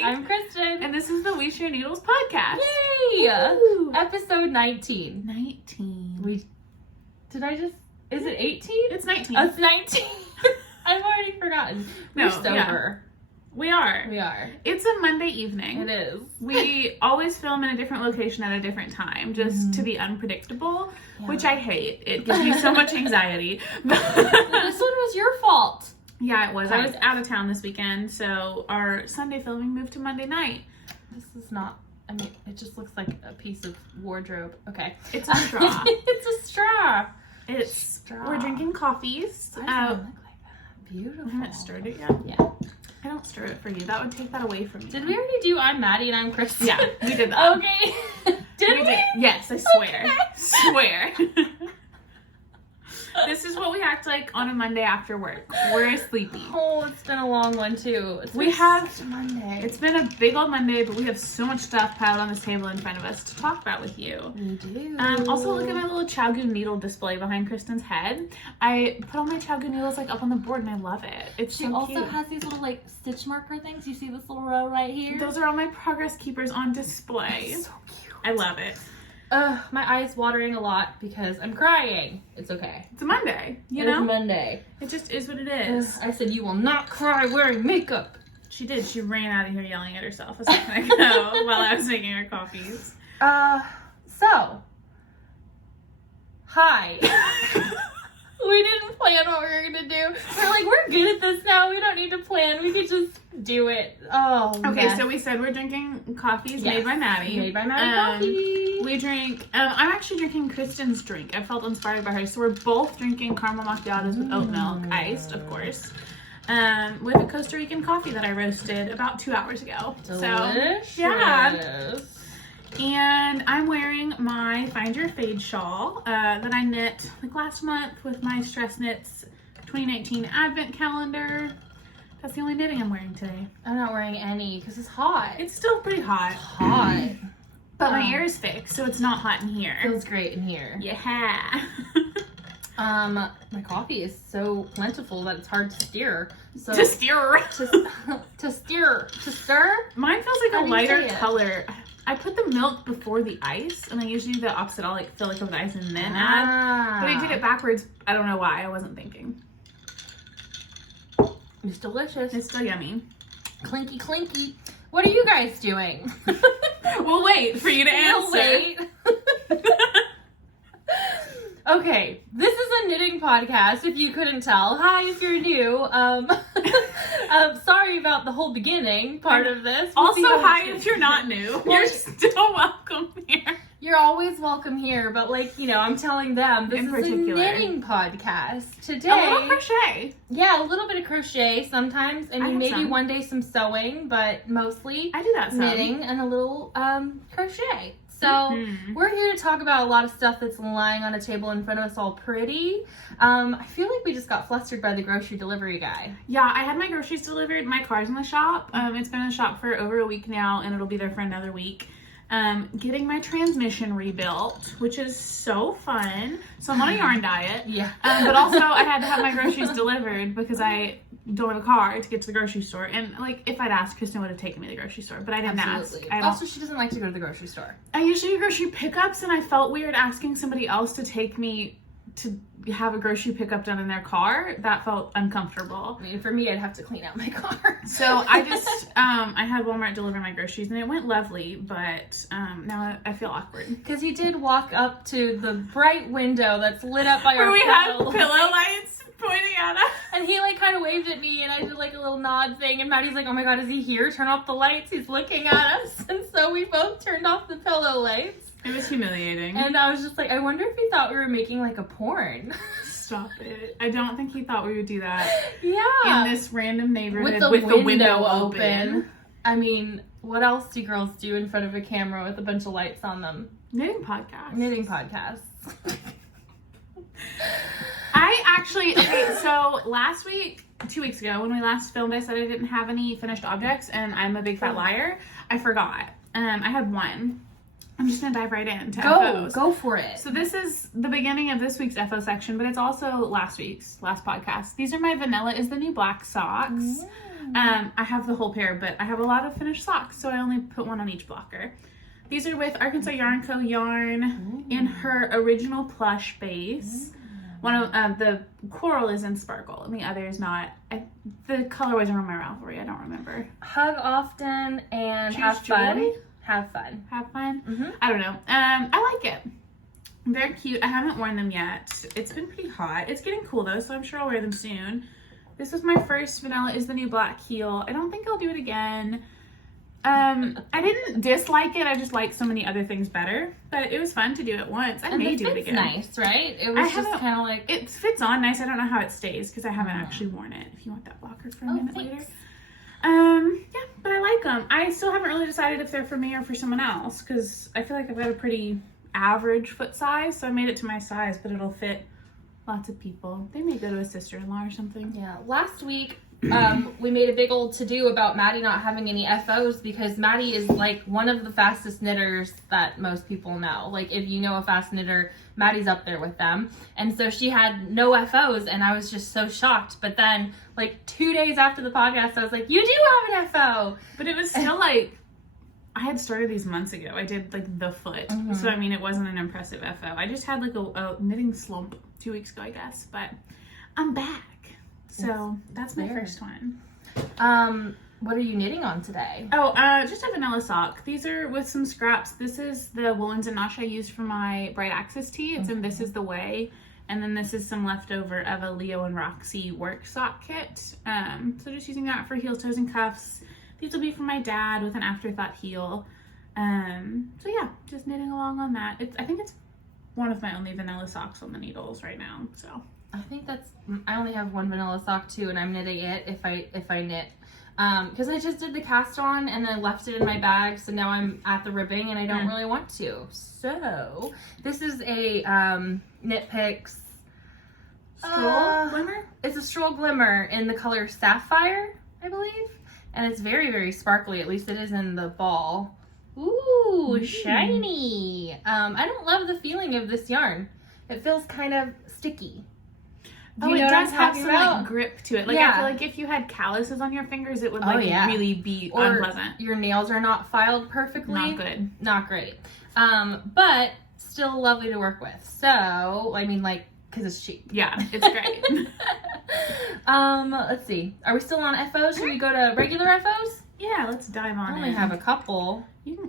Maddie. I'm Christen. And this is the We Share Needles podcast. Yay! Woo. Episode 19. 19. Is it 18? It's 19. Oh, it's 19. I've already forgotten. We're sober. Yeah. We are. We are. It's a Monday evening. It is. We always film in a different location at a different time, just to be unpredictable, which I hate. It gives me so much anxiety. This one was your fault. Yeah, it was. I was out of town this weekend, so our Sunday filming moved to Monday night. This is not, I mean, it just looks like a piece of wardrobe. Okay. It's a straw. It's a straw. It's straw. We're drinking coffees. Why does it look like that? Beautiful. I haven't stirred it yet. Yeah. I don't stir it for you. That would take that away from you. Did we already do I'm Maddie and I'm Christen? Yeah, we did that. Okay. Did we? Yes, I swear. Okay. Swear. This is what we act like on a Monday after work. We're sleepy. Oh, it's been a long one too. It's Monday. It's been a big old Monday, but we have so much stuff piled on this table in front of us to talk about with you. We do. Also, look at my little Chowgoo needle display behind Kristen's head. I put all my Chowgoo needles like up on the board, and I love it. It's She so also cute. has these little like stitch marker things. You see this little row right here? Those are all my progress keepers on display. It's so cute. I love it. My eye's watering a lot because I'm crying. It's okay. It's a Monday, you It know? is Monday. It just is what it is. I said you will not cry wearing makeup. She did. She ran out of here yelling at herself a second ago while I was making her coffees. So. Hi. We didn't plan what we were gonna do. We're like, we're good at this now. We don't need to plan. We could just do it. Oh, Okay, mess. so we said we're drinking coffees Yes. made by Maddie. Made by Maddie coffee. We drink, I'm actually drinking Kristen's drink. I felt inspired by her. So we're both drinking caramel macchiatos with oat milk, iced, of course. With a Costa Rican coffee that I roasted about 2 hours ago. Delicious. So, yeah. And I'm wearing my Find Your Fade shawl that I knit like last month with my Stress Knits 2019 Advent calendar. That's the only knitting I'm wearing today. I'm not wearing any because it's hot. It's still pretty hot. Hot. But my ear is fixed, so it's not hot in here. Feels great in here. Yeah. My coffee is so plentiful that it's hard to steer. So To steer. to stir. Mine feels like How a do you lighter say it? color. I put the milk before the ice, and I usually do the opposite. I'll like fill it with ice and then add. But I did it backwards. I don't know why. I wasn't thinking. It's delicious. It's still yummy. Clinky clinky. What are you guys doing? We'll wait for you to answer. Wait. Okay, this is a knitting podcast, if you couldn't tell. Hi, if you're new. Sorry about the whole beginning part of this. We'll Also, see how hi it if you're not new. You're still welcome here. You're always welcome here, but like, you know, I'm telling them this In is particular. a knitting podcast. Today, A little crochet. yeah, a little bit of crochet sometimes. I mean, have maybe some. one day some sewing, but mostly I do that some. knitting and a little crochet. So we're here to talk about a lot of stuff that's lying on a table in front of us all pretty. I feel like we just got flustered by the grocery delivery guy. Yeah, I had my groceries delivered. My car's in the shop. It's been in the shop for over a week now, and it'll be there for another week. Getting my transmission rebuilt, which is so fun. So I'm on a yarn diet. Yeah. But also I had to have my groceries delivered because I don't have a car to get to the grocery store. And like, if I'd asked, Kristen would have taken me to the grocery store, but I didn't Absolutely. ask. Also, she doesn't like to go to the grocery store. I usually do grocery pickups, and I felt weird asking somebody else to take me to have a grocery pickup done in their car. That felt uncomfortable. I mean, for me, I'd have to clean out my car. So I just, I had Walmart deliver my groceries, and it went lovely, but now I feel awkward. Because you did walk up to the bright window that's lit up by Where our we had pillow pillow lights pointing at us. And he like kind of waved at me, and I did like a little nod thing, and Maddie's like, oh my god, is he here? Turn off the lights. He's looking at us. And so we both turned off the pillow lights. It was humiliating. And I was just like, I wonder if he thought we were making like a porn. Stop it. I don't think he thought we would do that Yeah. in this random neighborhood with the window open. I mean, what else do girls do in front of a camera with a bunch of lights on them? Knitting podcast. Knitting podcasts. Okay, so last week, 2 weeks ago, when we last filmed, I said I didn't have any finished objects, and I'm a big fat liar. I forgot. I had one. I'm just gonna dive right into FOs. Go for it. So this is the beginning of this week's FO section, but it's also last podcast. These are my Vanilla is the New Black socks. I have the whole pair, but I have a lot of finished socks, so I only put one on each blocker. These are with Arkansas Yarn Co. yarn in her original plush base. One of the coral is in sparkle, and the other is not. The colorways are on my Ravelry. I don't remember. Hug often and have fun. Have fun. Have fun. I don't know. I like it. They're cute. I haven't worn them yet. It's been pretty hot. It's getting cool though, so I'm sure I'll wear them soon. This was my first vanilla. Is the new black heel. I don't think I'll do it again. I didn't dislike it. I just like so many other things better. But it was fun to do it once. I may do it again. Nice, right? It was just kind of like... It fits on nice. I don't know how it stays because I haven't actually worn it. If you want that blocker for a minute later. Yeah, but I like them. I still haven't really decided if they're for me or for someone else because I feel like I've got a pretty average foot size. So I made it to my size, but it'll fit lots of people. They may go to a sister-in-law or something. Yeah. Last week... we made a big old to-do about Maddie not having any FOs because Maddie is like one of the fastest knitters that most people know. Like if you know a fast knitter, Maddie's up there with them. And so she had no FOs and I was just so shocked. But then like 2 days after the podcast, I was like, you do have an FO. But it was still like, I had started these months ago. I did like the foot. So I mean, it wasn't an impressive FO. I just had like a knitting slump 2 weeks ago, I guess. But I'm back. So that's my first one. What are you knitting on today? Oh, just a vanilla sock. These are with some scraps. This is the woolens and nosh I used for my Bright Access tee. It's in This Is the Way. And then this is some leftover of a Leo and Roxy work sock kit. So just using that for heels, toes, and cuffs. These will be for my dad with an afterthought heel. So yeah, just knitting along on that. I think it's one of my only vanilla socks on the needles right now. So I think I only have one vanilla sock too, and I'm knitting it if I knit. Because I just did the cast on and then left it in my bag, so now I'm at the ribbing and I don't really want to. So this is a Knit Picks Stroll Glimmer? It's a Stroll Glimmer in the color Sapphire, I believe. And it's very, very sparkly, at least it is in the ball. Ooh, shiny. I don't love the feeling of this yarn. It feels kind of sticky. Oh, it does have some like grip to it. Like I feel like if you had calluses on your fingers, it would like really be unpleasant. Your nails are not filed perfectly. Not good. Not great. But still lovely to work with. So, I mean, like, because it's cheap. Yeah, it's great. Let's see. Are we still on FOs? Should we go to regular FOs? Yeah, let's dive on in. I only have a couple.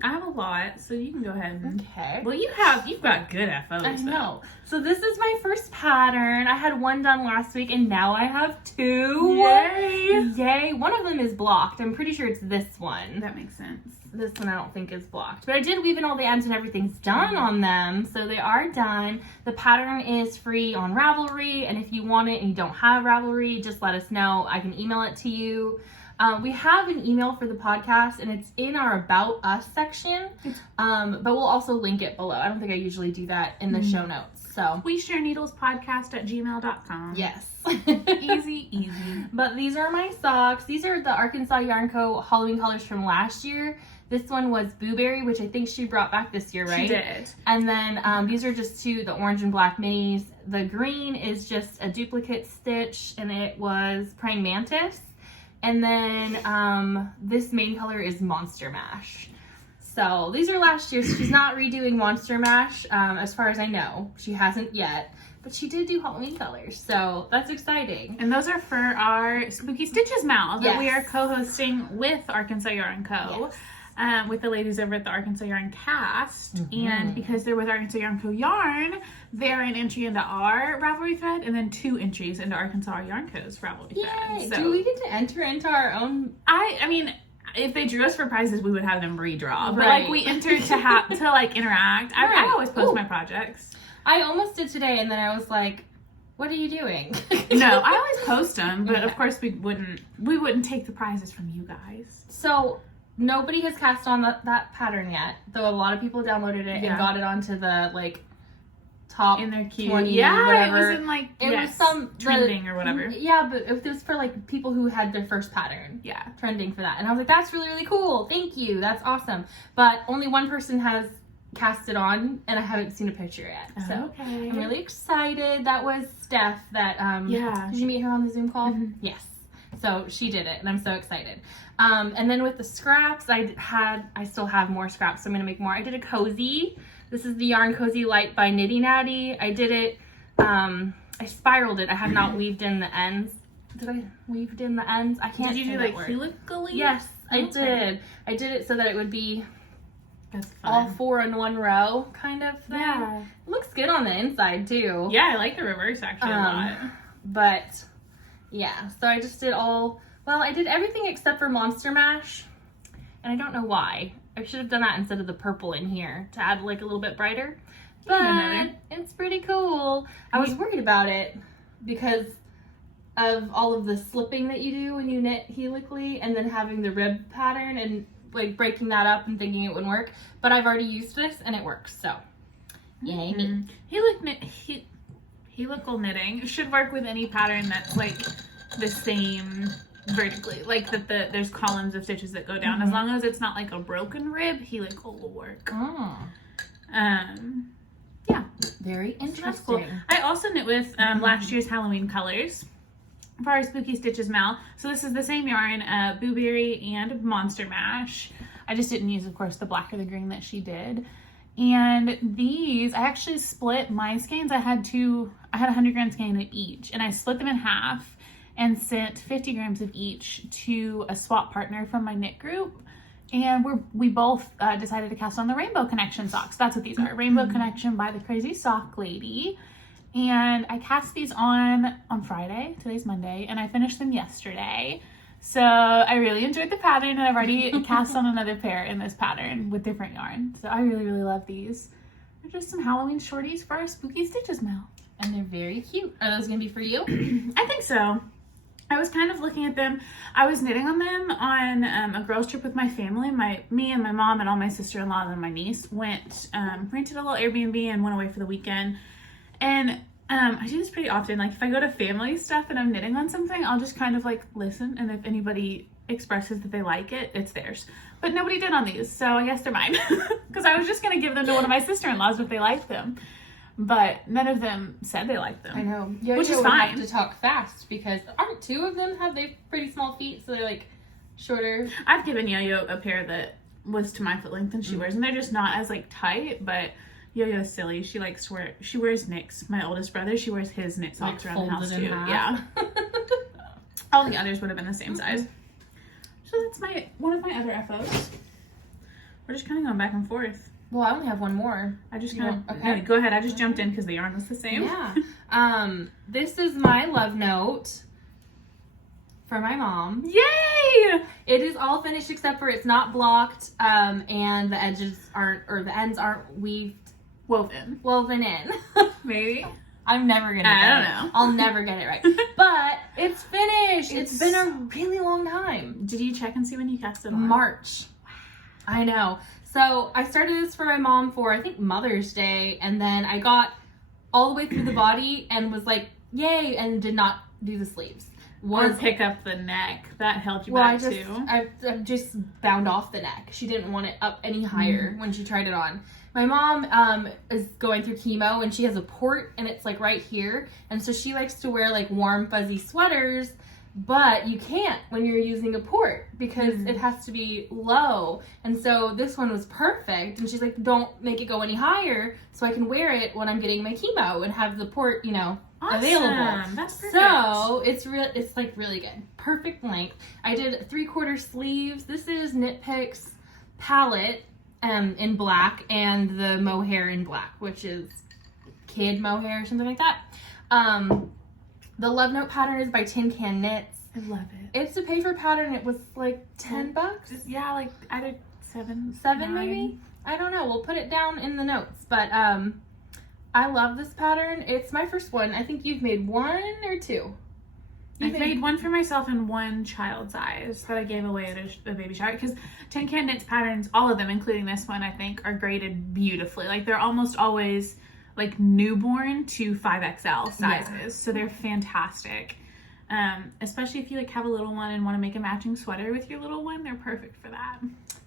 I have a lot, so you can go ahead and... Okay. Well, you've got good FOs. I know. So this is my first pattern. I had one done last week, and now I have two. Yay! Yay. One of them is blocked. I'm pretty sure it's this one. That makes sense. This one I don't think is blocked. But I did weave in all the ends and everything's done on them, so they are done. The pattern is free on Ravelry, and if you want it and you don't have Ravelry, just let us know. I can email it to you. We have an email for the podcast, and it's in our About Us section, but we'll also link it below. I don't think I usually do that in the show notes. So We Share Needles Podcast at gmail.com. Yes. Easy, easy. But these are my socks. These are the Arkansas Yarn Co. Halloween colors from last year. This one was BooBerry, which I think she brought back this year, right? She did. And then these are just the orange and black minis. The green is just a duplicate stitch, and it was Praying Mantis. And then this main color is Monster Mash. So these are last year's. She's not redoing Monster Mash, as far as I know. She hasn't yet. But she did do Halloween colors, so that's exciting. And those are for our Spooky Stitches Mal that we are co-hosting with Arkansas Yarn Co. Yes. With the ladies over at the Arkansas Yarn Cast. And because they're with Arkansas Yarn Co. Yarn, they're an entry into our Ravelry thread and then 2 entries into Arkansas Yarn Co.'s Ravelry thread. So, do we get to enter into our own? I mean, if they drew us for prizes, we would have them redraw. But like we entered to like interact. I always post my projects. I almost did today, and then I was like, "What are you doing?" No, I always post them, but of course we wouldn't take the prizes from you guys. So nobody has cast on that pattern yet, though a lot of people downloaded it and got it onto the top in their queue. 20, yeah, whatever. It was in was some trending or whatever. Yeah, but it was for people who had their first pattern. Yeah, trending for that, and I was like, "That's really, really cool. Thank you. That's awesome." But only one person has cast it on, and I haven't seen a picture yet. So I'm really excited. That was Steph. That did you meet her on the Zoom call? Yes. So she did it, and I'm so excited. And then with the scraps, I still have more scraps, so I'm gonna make more. I did a cozy. This is the yarn cozy Lite by Knitty Natty. I did it, I spiraled it. I have not weaved in the ends. Did I weave in the ends? I can't. Did you do like helically? Yes, I Okay. did. I did it so that it would be That's all fun. 4 in one row kind of thing. Yeah. It looks good on the inside too. Yeah, I like the reverse actually a lot. But yeah, so I just did I did everything except for Monster Mash. And I don't know why. I should have done that instead of the purple in here to add like a little bit brighter. But it's pretty cool. I was worried about it because of all of the slipping that you do when you knit helically and then having the rib pattern and like breaking that up and thinking it wouldn't work. But I've already used this and it works, so yay me. Helical knitting should work with any pattern that's like the same vertically, like that there's columns of stitches that go down. As long as it's not like a broken rib, helical will work. Oh. Yeah, Very so that's interesting. cool. I also knit with last year's Halloween colors for our Spooky Stitches Mal. So this is the same yarn, BooBerry and Monster Mash. I just didn't use, of course, the black or the green that she did. And these, I actually split my skeins. I had 100 gram skein of each, and I split them in half and sent 50 grams of each to a swap partner from my knit group. And we both decided to cast on the Rainbow Connection socks. That's what these are. Rainbow Connection by the Crazy Sock Lady. And I cast these on Friday. Today's Monday. And I finished them yesterday. So I really enjoyed the pattern. And I've already cast on another pair in this pattern with different yarn. So I really, really love these. They're just some Halloween shorties for our Spooky Stitches Mal. And they're very cute. Are those going to be for you? I think so. I was kind of looking at them. I was knitting on them on a girls trip with my family. Me and my mom and all my sister-in-law and my niece went, rented a little Airbnb and went away for the weekend. And I do this pretty often. Like if I go to family stuff and I'm knitting on something, I'll just kind of like listen. And if anybody expresses that they like it, it's theirs. But nobody did on these, so I guess they're mine. Because I was just going to give them to one of my sister-in-laws if they liked them. But none of them said they liked them. I know. Which is would fine. have to talk fast because aren't 2 of them they pretty small feet, so they're like shorter. I've given Yo-Yo a pair that was to my foot length and she wears, and they're just not as like tight, but Yo-Yo's silly. She likes to wear, she wears knits. My oldest brother, she wears his knit socks Like around the house folded in too. half. Yeah. All the others would have been the same size. So that's one of my other FOs. We're just kind of going back and forth. Well, I only have one more. I just Yeah, kind of, okay. go ahead. I just jumped in because the yarn was the same. Yeah. This is my love note for my mom. Yay! It is all finished except for it's not blocked, and the edges the ends aren't woven in. Maybe. I'm never gonna I get don't it. know. I'll never get it right. But it's finished. It's been a really long time. Did you check and see when you cast it on? March. I know. So I started this for my mom for I think Mother's Day, and then I got all the way through the body and was like, yay, and did not do the sleeves. Or pick up the neck. That held you back too. I just bound off the neck. She didn't want it up any higher when she tried it on. My mom is going through chemo and she has a port and it's like right here. And so she likes to wear like warm fuzzy sweaters, but you can't when you're using a port because it has to be low. And so this one was perfect. And she's like, don't make it go any higher so I can wear it when I'm getting my chemo and have the port, Awesome. available. That's perfect. So it's like really good. Perfect length. I did 3/4 sleeves. This is Knit Picks palette in black and the mohair in black, which is kid mohair or something like that. The love note pattern is by Tin Can Knits. I love it. It's a paper pattern. It was like $10. Yeah, like either 7 7 maybe. I don't know. We'll put it down in the notes. But I love this pattern. It's my first one. I think you've made 1 or 2. I've made one for myself and one child size that I gave away at a baby shower, because Tin Can Knits patterns, all of them, including this one, I think, are graded beautifully. Like they're almost always like newborn to 5XL sizes. Yeah. So they're fantastic. Especially if you like have a little one and want to make a matching sweater with your little one, they're perfect for that.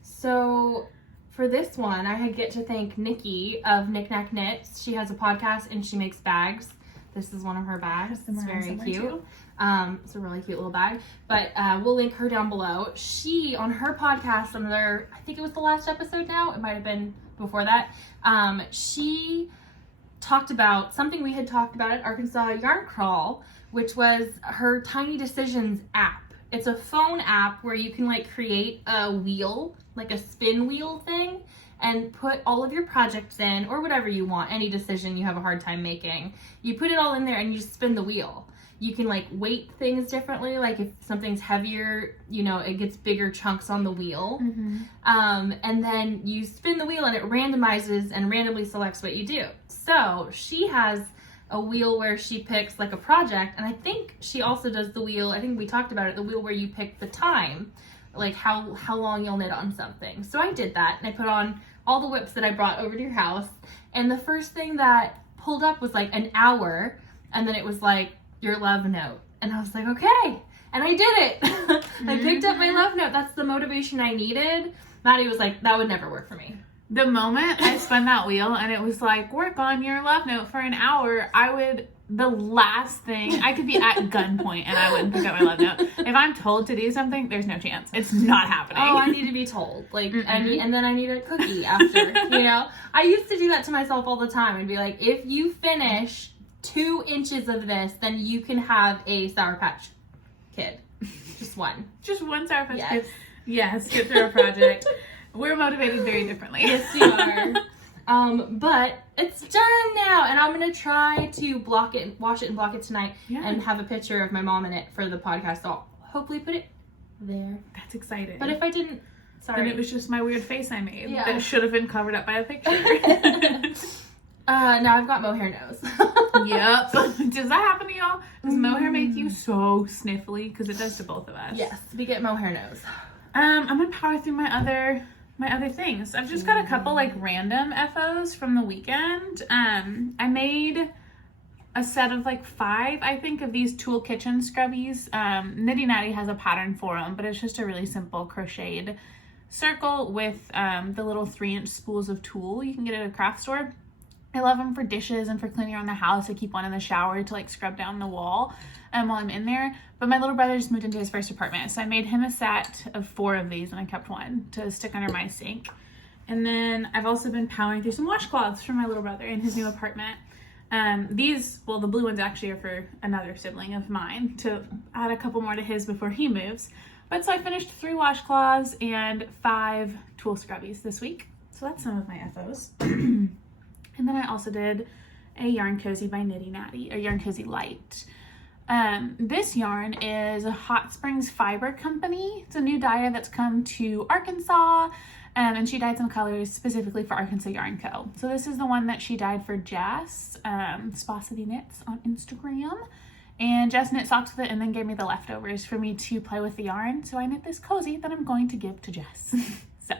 So for this one, I get to thank Nikki of Knick Knack Knits. She has a podcast and she makes bags. This is one of her bags. It's very cute. Too. It's a really cute little bag. But we'll link her down below. She, on her podcast, I think it was the last episode now. It might have been before that. She talked about something we had talked about at Arkansas Yarn Crawl, which was her Tiny Decisions app. It's a phone app where you can like create a wheel, like a spin wheel thing, and put all of your projects in, or whatever you want, any decision you have a hard time making. You put it all in there and you spin the wheel. You can like weight things differently, like if something's heavier, you know, it gets bigger chunks on the wheel. And then you spin the wheel and it randomizes and randomly selects what you do. So she has a wheel where she picks like a project, and I think she also does the wheel, I think we talked about it, the wheel where you pick the time, like how long you'll knit on something. So I did that, and I put on all the whips that I brought over to your house, and the first thing that pulled up was like an hour, and then it was like your love note, and I was like, okay, and I did it. I picked up my love note. That's the motivation I needed. Maddie was like, that would never work for me. The moment I spun that wheel and it was like, work on your love note for an hour, the last thing, I could be at gunpoint and I wouldn't pick up my love note. If I'm told to do something, there's no chance. It's not happening. Oh, I need to be told. Like, and then I need a cookie after, you know? I used to do that to myself all the time and be like, if you finish 2 inches of this, then you can have a Sour Patch Kid. Just one. Just one Sour Patch Kid. Yes, get through a project. We're motivated very differently. Yes, we are. But it's done now, and I'm gonna try to wash it and block it tonight, and have a picture of my mom in it for the podcast. So I'll hopefully put it there. That's exciting. But if I didn't, sorry. Then it was just my weird face I made that should have been covered up by a picture. Now I've got mohair nose. Yep. Does that happen to y'all? Does mohair make you so sniffly? Because it does to both of us. Yes, we get mohair nose. I'm gonna power through my other things. I've just got a couple like random FOs from the weekend. I made a set of like 5, I think, of these Tulle kitchen scrubbies. Knitty Natty has a pattern for them, but it's just a really simple crocheted circle with the little 3-inch spools of tulle you can get at a craft store. I love them for dishes and for cleaning around the house. I keep one in the shower to like scrub down the wall while I'm in there. But my little brother just moved into his first apartment, so I made him a set of 4 of these, and I kept one to stick under my sink. And then I've also been powering through some washcloths for my little brother in his new apartment. The blue ones actually are for another sibling of mine, to add a couple more to his before he moves. But so I finished 3 washcloths and 5 Tulle scrubbies this week. So that's some of my FOs. And then I also did a yarn cozy by Knitty Natty, a yarn cozy Lite. This yarn is a Hot Springs Fiber Company. It's a new dyer that's come to Arkansas, and she dyed some colors specifically for Arkansas Yarn Co. So this is the one that she dyed for Jess, Spacity Knits on Instagram. And Jess knit socks with it and then gave me the leftovers for me to play with the yarn. So I knit this cozy that I'm going to give to Jess. So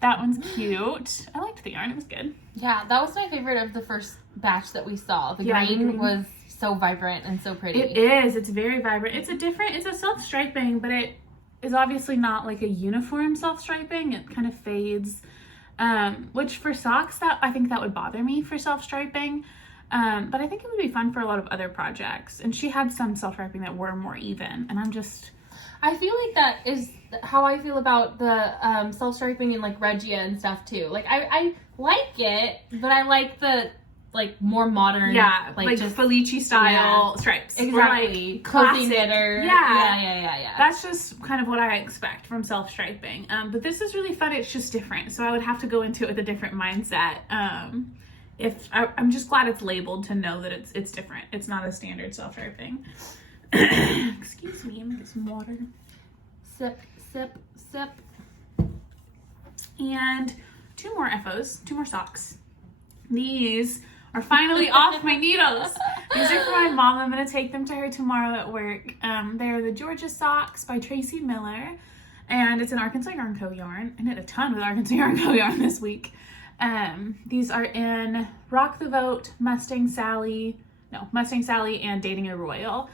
that one's cute. I liked the yarn. It was good. Yeah, that was my favorite of the first batch that we saw. The green was so vibrant and so pretty. It is. It's very vibrant. It's a self-striping, but it is obviously not like a uniform self-striping. It kind of fades, which for socks, I think that would bother me for self-striping. But I think it would be fun for a lot of other projects. And she had some self-striping that were more even, and I feel like that is how I feel about the self-striping and like Regia and stuff too. Like I like it, but I like the like more modern, like just Felici style stripes. Exactly. Like classic knitter. Yeah. That's just kind of what I expect from self-striping. But this is really fun. It's just different. So I would have to go into it with a different mindset. I'm just glad it's labeled to know that it's different. It's not a standard self-striping. Excuse me, I'm gonna get some water. Sip, sip, sip. And 2 more FOs, 2 more socks. These are finally off my needles. These are for my mom. I'm gonna take them to her tomorrow at work. They're the Georgia Socks by Tracy Millar, and it's an Arkansas Yarn Co. yarn. I knit a ton with Arkansas Yarn Co. yarn this week. These are in Rock the Vote, Mustang Sally, and Dating a Royal.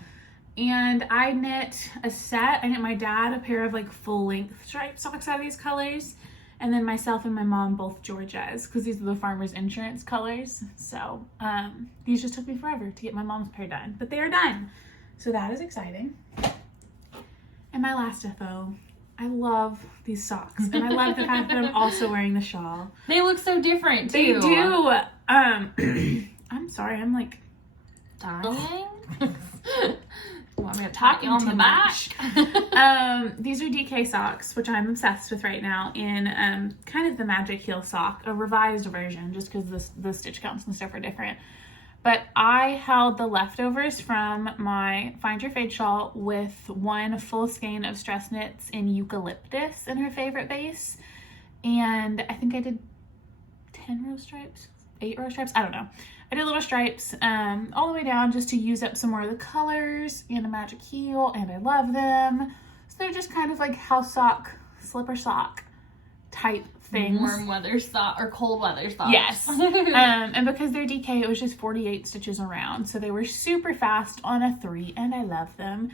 And I knit a set. I knit my dad a pair of like full length striped socks out of these colors. And then myself and my mom both Georgias, because these are the farmer's insurance colors. So these just took me forever to get my mom's pair done, but they are done. So that is exciting. And my last FO, I love these socks, and I love the fact that I'm also wearing the shawl. They look so different, too. They do. I'm sorry, I'm like dying. Want me to talking on the back? These are DK socks, which I'm obsessed with right now, in kind of the Magic Heel sock, a revised version, just because the stitch counts and stuff are different. But I held the leftovers from my Find Your Fade shawl with one full skein of stress knits in eucalyptus in her favorite base. And I think I did 10 row stripes, 8 row stripes, I don't know. I did little stripes all the way down just to use up some more of the colors and a Magic Heel, and I love them. So they're just kind of like house sock, slipper sock type things. Warm weather sock or cold weather socks. Yes. And because they're DK, it was just 48 stitches around. So they were super fast on a 3, and I love them.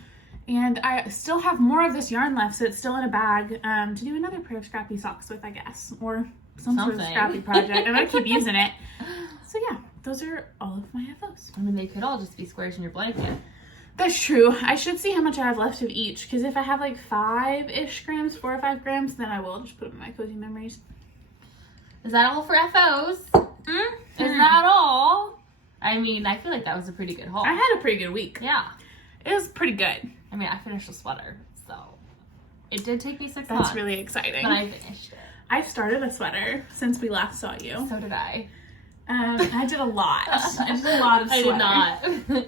And I still have more of this yarn left, so it's still in a bag to do another pair of Scrappy Socks with, I guess. Or some sort of Scrappy project. I'm going to keep using it. So yeah, those are all of my FOs. I mean, they could all just be squares in your blanket. That's true. I should see how much I have left of each, because if I have like 5-ish grams, 4 or 5 grams, then I will just put them in my cozy memories. Is that all for FOs? Mm-hmm. Is that all? I mean, I feel like that was a pretty good haul. I had a pretty good week. Yeah. It was pretty good. I mean, I finished a sweater, so it did take me 6 months. That's really exciting. But I finished it. I've started a sweater since we last saw you. So did I. I did a lot. I did a lot of sweater. I did not.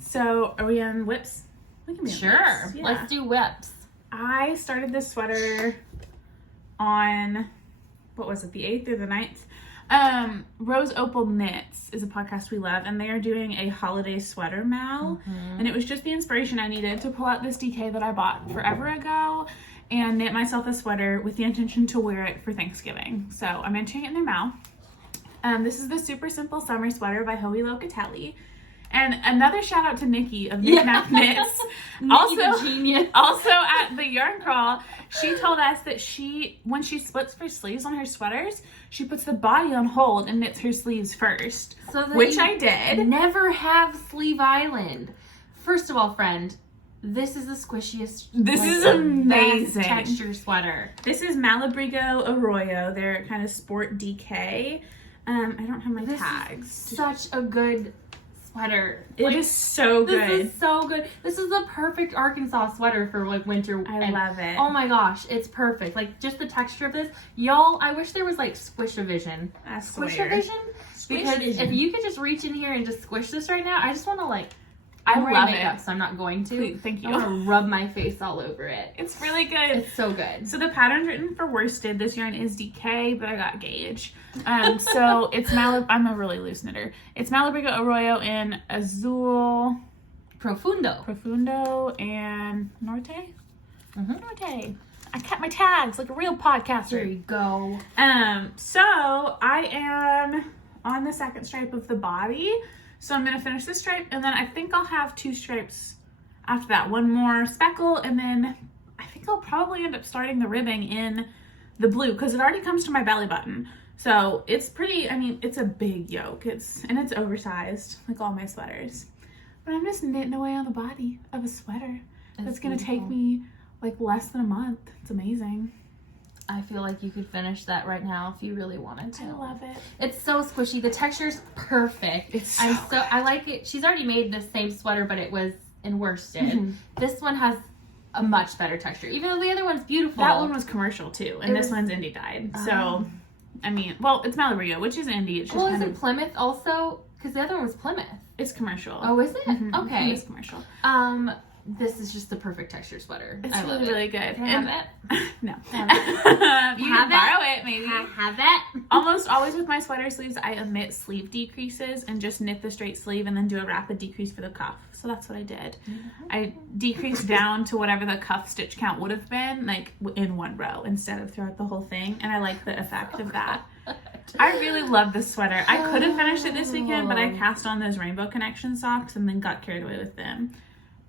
So, are we on whips? We can be on sure. whips. Yeah. Let's do whips. I started this sweater on, what was it, the 8th or the 9th? Rose Opal Knits is a podcast we love, and they are doing a holiday sweater mal. And it was just the inspiration I needed to pull out this DK that I bought forever ago and knit myself a sweater with the intention to wear it for Thanksgiving. So I'm entering it in their mal. This is the Super Simple Summer Sweater by Hoey Locatelli. And another shout out to Nikki of Knick Knack Knits. The genius. Also at the Yarn Crawl, she told us that when she splits her sleeves on her sweaters, she puts the body on hold and knits her sleeves first. So which I did. Never have Sleeve Island. First of all, friend, this is the squishiest. This is amazing. Best texture sweater. This is Malabrigo Arroyo. They're kind of sport DK. I don't have my tags. Such a good sweater. It is so good. This is so good. This is the perfect Arkansas sweater for like winter. I love it. Oh my gosh, it's perfect. Like just the texture of this. Y'all, I wish there was like Squish-A-Vision. Squish-A-Vision? Because if you could just reach in here and just squish this right now, I just want to like, I'm wearing makeup, so I'm not going to. Please, thank you. I want to rub my face all over it. It's really good. It's so good. So the pattern's written for worsted. This yarn is DK, but I got gauge. So it's I'm a really loose knitter. It's Malabrigo Arroyo in Azul Profundo and Norte. Norte. I kept my tags like a real podcaster. There you go. So I am on the second stripe of the body. So I'm going to finish this stripe, and then I think I'll have 2 stripes after that. One more speckle, and then I think I'll probably end up starting the ribbing in the blue, because it already comes to my belly button. So it's pretty, I mean, it's a big yoke. It's oversized, like all my sweaters. But I'm just knitting away on the body of a sweater. That's going to take me like less than a month. It's amazing. I feel like you could finish that right now if you really wanted to. I love it. It's so squishy. The texture's perfect. It's I like it. She's already made the same sweater, but it was in worsted. This one has a much better texture, even though the other one's beautiful. That one was commercial too, and this one's indie dyed. So, I mean, well, it's Malabrigo, which is indie. It's just is it Plymouth also? Because the other one was Plymouth. It's commercial. Oh, is it? Okay. It's commercial. This is just the perfect texture sweater. It's I love really good. Can I have it? No. You can borrow it, maybe. Can I have it? Almost always with my sweater sleeves, I omit sleeve decreases and just knit the straight sleeve and then do a rapid decrease for the cuff. So that's what I did. I decreased down to whatever the cuff stitch count would have been, like in one row instead of throughout the whole thing. And I like the effect of that. I really love this sweater. I could have finished it this weekend, but I cast on those Rainbow Connection socks and then got carried away with them.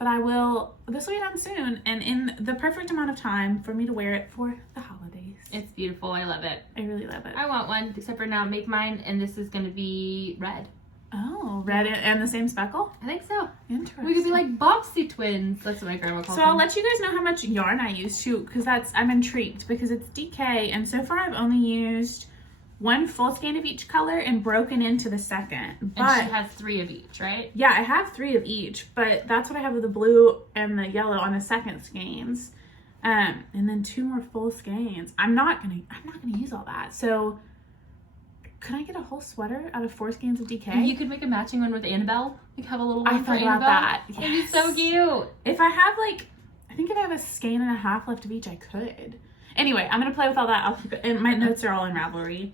But this will be done soon and in the perfect amount of time for me to wear it for the holidays. It's beautiful. I love it. I really love it. I want one, except for now, make mine, and this is going to be red. Oh, red and the same speckle? I think so. Interesting. We could be like Boxy twins. That's what my grandma calls So them. I'll let you guys know how much yarn I use too, because I'm intrigued because it's DK, and so far I've only used one full skein of each color and broken into the second. But and she has 3 of each, right? yeah, I have 3 of each, but that's what I have with the blue and the yellow on the second skeins. And then 2 more full skeins. I'm not gonna use all that. So could I get a whole sweater out of 4 skeins of DK? You could make a matching one with Annabelle. Like have a little one I for thought Annabelle. about that. It'd be so cute. If I have I think if I have a skein and a half left of each, I could. Anyway, I'm gonna play with all that. And my notes are all in Ravelry.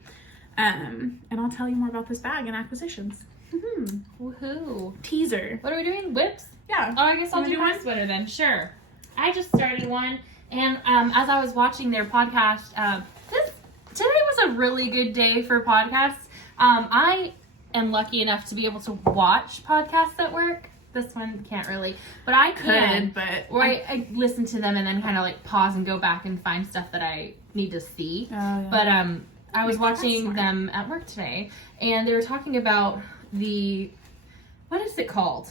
And I'll tell you more about this bag and acquisitions. Woohoo. Teaser. What are we doing? Whips? Yeah. Oh, I guess I'll Wanna do do my one? sweater then. Sure. I just started one, and as I was watching their podcast, today was a really good day for podcasts. I am lucky enough to be able to watch podcasts at work. This one can't really, but I can. Or I listen to them and then kind of like pause and go back and find stuff that I need to see. Oh, yeah. But I was watching smart. them at work today, and they were talking about what is it called?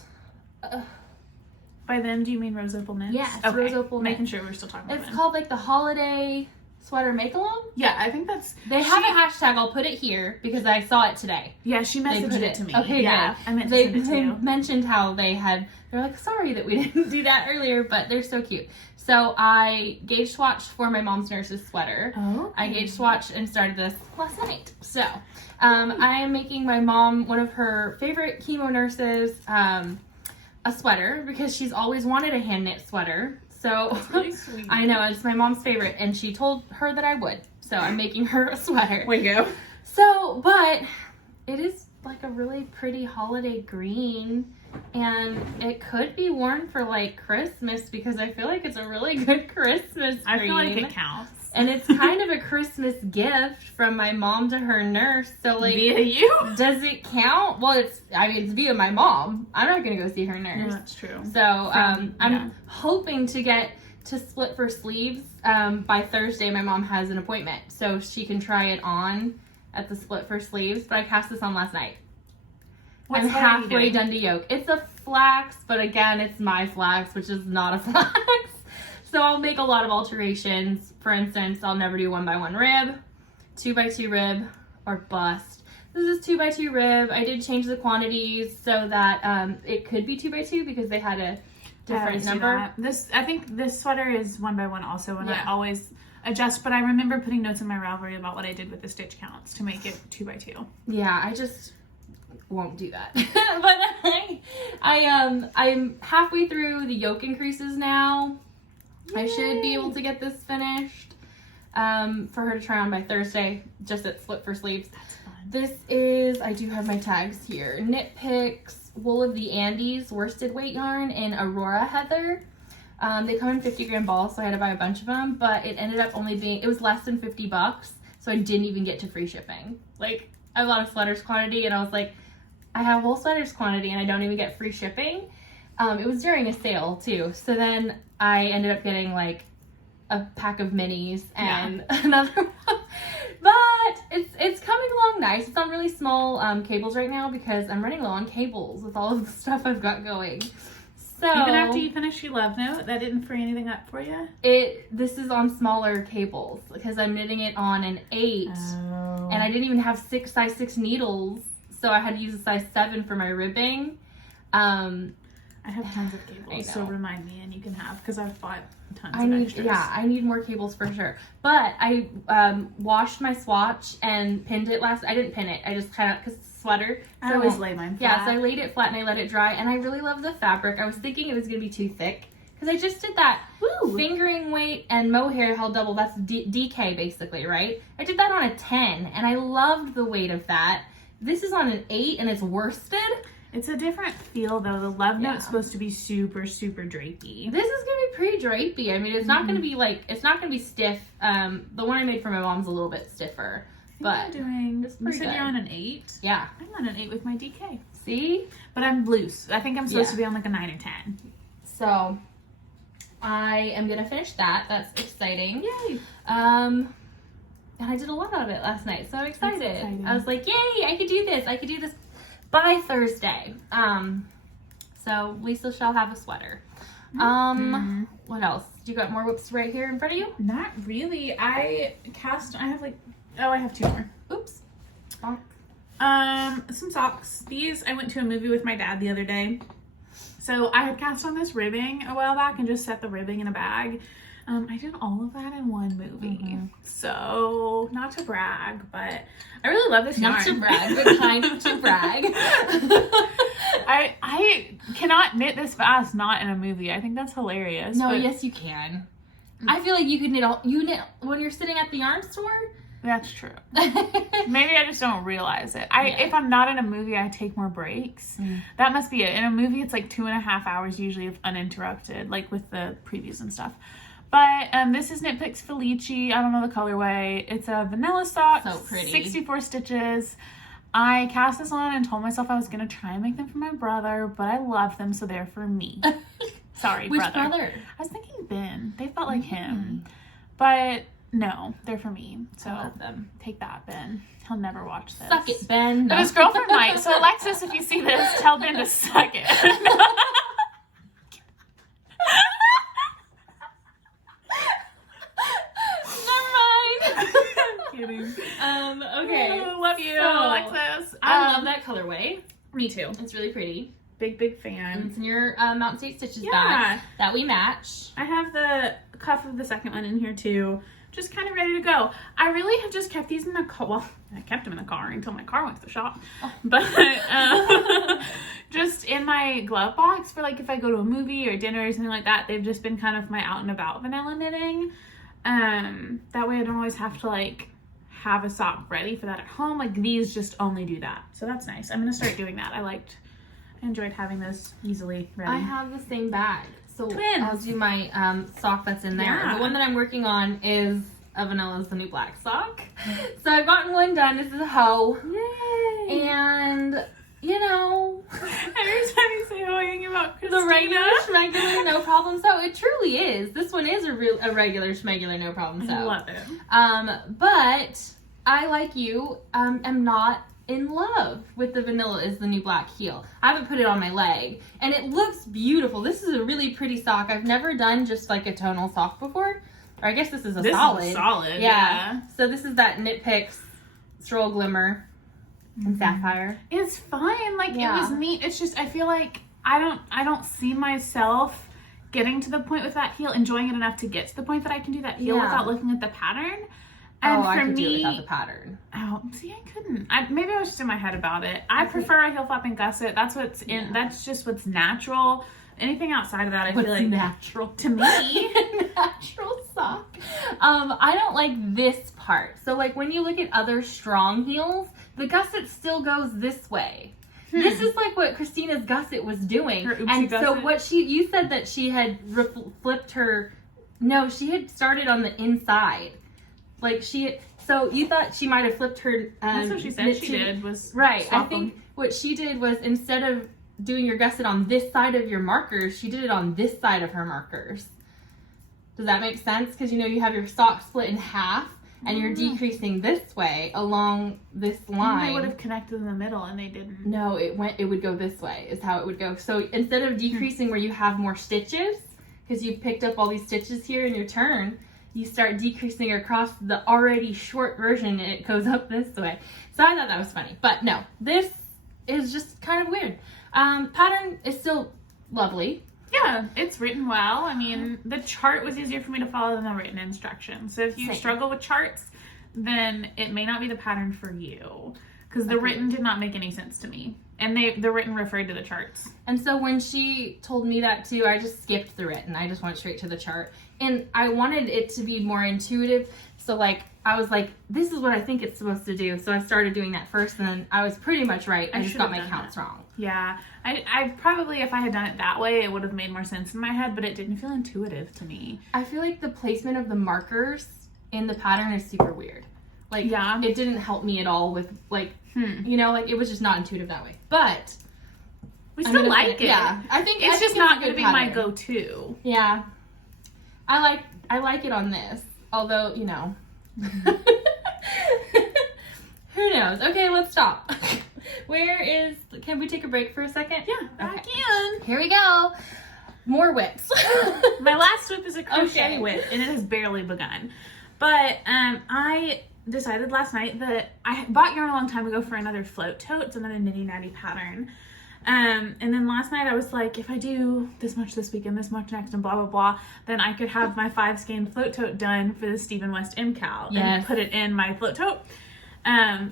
By them, do you mean Rose Opal Knits? Yes, okay. Rose Opal Making Knits. sure we're still talking about It's them. called like the holiday sweater make-along. Yeah, I think that's... They have a hashtag. I'll put it here because I saw it today. Yeah, she messaged it to me. Okay, yeah, good. I meant to They send it to you. mentioned how they're like, sorry that we didn't do that earlier, but they're so cute. So I gauge swatched for my mom's nurse's sweater. Oh. I gauge swatched and started this last night. So I am making my mom, one of her favorite chemo nurses, a sweater because she's always wanted a hand knit sweater. So That's really sweet. I know, it's my mom's favorite, and she told her that I would. So I'm making her a sweater. Way to go. So, but it is like a really pretty holiday green, and it could be worn for like Christmas because I feel like it's a really good Christmas green. I feel like it counts. And it's kind of a Christmas gift from my mom to her nurse. So like, Via you? does it count? Well, it's via my mom. I'm not gonna go see her nurse. No, that's true. So I'm hoping to get to split for sleeves by Thursday. My mom has an appointment, so she can try it on at the split for sleeves. But I cast this on last night. What I'm sweater are you halfway doing? done to yoke. It's a flax, but again, it's my flax, which is not a flax. So I'll make a lot of alterations. For instance, I'll never do 1x1 rib, 2x2 rib, or bust. This is 2x2 rib. I did change the quantities so that it could be 2x2 because they had a different number. I think this sweater is 1x1 also, and Yeah. I always adjust, but I remember putting notes in my Ravelry about what I did with the stitch counts to make it 2x2. Yeah, I just won't do that. But I'm halfway through the yoke increases now. Yay. I should be able to get this finished for her to try on by Thursday, just at split for sleeves. That's fun. This is, I do have my tags here, Knit Picks Wool of the Andes worsted weight yarn in Aurora Heather. They come in 50-gram balls, so I had to buy a bunch of them, but it ended up only being, it was less than $50, so I didn't even get to free shipping. Like, I bought a sweaters quantity, and I was like, I have whole sweaters quantity, and I don't even get free shipping. It was during a sale, too, so then I ended up getting, like, a pack of minis and another one. But it's coming along nice. It's on really small cables right now because I'm running low on cables with all of the stuff I've got going. So even after you finish your love note, that didn't free anything up for you? This is on smaller cables because I'm knitting it on an 8 Oh. and I didn't even have size 6 needles, so I had to use a size 7 for my ribbing. I have tons of cables, so remind me and you can have, because I've bought tons of extras. Yeah, I need more cables for sure. But I washed my swatch and pinned it I didn't pin it. I just kind of, because it's a sweater. I always lay mine flat. Yeah, so I laid it flat and I let it dry. And I really love the fabric. I was thinking it was going to be too thick. Because I just did that fingering weight and mohair held double. That's DK basically, right? I did that on a 10 and I loved the weight of that. This is on an 8 and it's worsted. It's a different feel though. The love note's supposed to be super, super drapey. This is gonna be pretty drapey. I mean, it's not gonna be like, it's not gonna be stiff. The one I made for my mom's a little bit stiffer, but you said good. you're on an 8? Yeah. I'm on an 8 with my DK. See? But I'm loose. I think I'm supposed to be on like a 9 or 10. So I am gonna finish that. That's exciting. Yay! And I did a lot of it last night, so I'm excited. I was like, yay, I could do this. I could do this by Thursday. So Lisa shall have a sweater. What else? You got more whips right here in front of you? Not really. I have like, oh, I have 2 more. Oops. Bonk. Some socks. These, I went to a movie with my dad the other day. So I had cast on this ribbing a while back and just set the ribbing in a bag. I did all of that in one movie. So, not to brag, but I really love this yarn. Not to brag, but kind of to brag. I cannot knit this fast not in a movie. I think that's hilarious. No, yes you can. I feel like you could knit when you're sitting at the yarn store. That's true. Maybe I just don't realize it. If I'm not in a movie, I take more breaks. That must be it. In a movie, it's like 2.5 hours usually of uninterrupted, like with the previews and stuff. But this is Knit Picks Felici. I don't know the colorway. It's a vanilla sock. So pretty. 64 stitches. I cast this on and told myself I was going to try and make them for my brother, but I love them, so they're for me. Sorry, Which brother. brother? I was thinking Ben. They felt like him. But no, they're for me. So I love them. Take that, Ben. He'll never watch this. Suck it, Ben. But his girlfriend might. So Alexis, if you see this, tell Ben to suck it. Kidding. Okay. Oh, love you, So, Alexis. I love that colorway. Me too. It's really pretty. Big fan. And it's in your Mountain State Stitches bag that we match. I have the cuff of the second one in here too. Just kind of ready to go. I really have just kept these in the car. Well, I kept them in the car until my car went to the shop. But just in my glove box for like if I go to a movie or dinner or something like that. They've just been kind of my out and about vanilla knitting. That way I don't always have to like have a sock ready for that at home. Like these just only do that. So that's nice. I'm gonna start doing that. I enjoyed having this easily ready. I have the same bag. So Twins. I'll do my sock that's in there. Yeah. The one that I'm working on is a vanilla is the new black sock. So I've gotten one done. This is a hoe. Yay! And you know, every time you say oh, I think about Christina. the regular Schmegular no problem sew. It truly is. This one is a regular Schmegular no problem sew. I love it. But I, like you, am not in love with the vanilla is the new black heel. I haven't put it on my leg, and it looks beautiful. This is a really pretty sock. I've never done just like a tonal sock before. Or I guess this is a solid. This is solid, yeah. So this is that Knit Picks Stroll Glimmer and Sapphire. It's fine. Like Yeah. it was neat. It's just I feel like I don't see myself getting to the point with that heel, enjoying it enough to get to the point that I can do that heel Yeah. without looking at the pattern. And I for could me, do it without the pattern. oh, see, I couldn't. Maybe I was just in my head about it. I prefer a heel flap and gusset. That's what's in. Yeah. That's just what's natural. Anything outside of that, I What's feel like natural to me. natural sock. I don't like this part. So like when you look at other strong heels, the gusset still goes this way. This is like what Christina's gusset was doing. Her oopsie And so gusset? what you said that she had flipped her, no, she had started on the inside. Like so you thought she might have flipped her. That's what she said knit she to- did was Right. swap I think them. what she did was instead of doing your gusset on this side of your markers, she did it on this side of her markers. Does that make sense? Because you know you have your sock split in half and you're decreasing this way along this line. They would have connected in the middle and they didn't. No, it would go this way is how it would go. So instead of decreasing where you have more stitches, because you picked up all these stitches here in your turn, you start decreasing across the already short version and it goes up this way. So I thought that was funny. But no, this is just kind of weird. Pattern is still lovely. Yeah, it's written well. I mean, the chart was easier for me to follow than the written instructions. So if you Same. struggle with charts, then it may not be the pattern for you. Because the written did not make any sense to me. And the written referred to the charts. And so when she told me that too, I just skipped the written. I just went straight to the chart. And I wanted it to be more intuitive. So like, I was like, this is what I think it's supposed to do. So I started doing that first and then I was pretty much right. I just should got have my done counts that. wrong. Yeah, I probably, if I had done it that way, it would have made more sense in my head, but it didn't feel intuitive to me. I feel like the placement of the markers in the pattern is super weird. Like, Yeah. it didn't help me at all with like, you know, like it was just not intuitive that way. But We still like it. Yeah, I think it's just not going to be my go-to. Yeah, I like it on this. Although, you know, who knows? Okay, let's stop. Can we take a break for a second? Yeah, I can. Here we go. More whips. My last whip is a crochet Okay. whip, and it has barely begun. But I decided last night that I bought yarn a long time ago for another float tote. It's another Knitty Natty pattern. And then last night I was like, if I do this much this week and this much next and blah, blah, blah, then I could have my 5 skein float tote done for the Stephen West MCAL and put it in my float tote.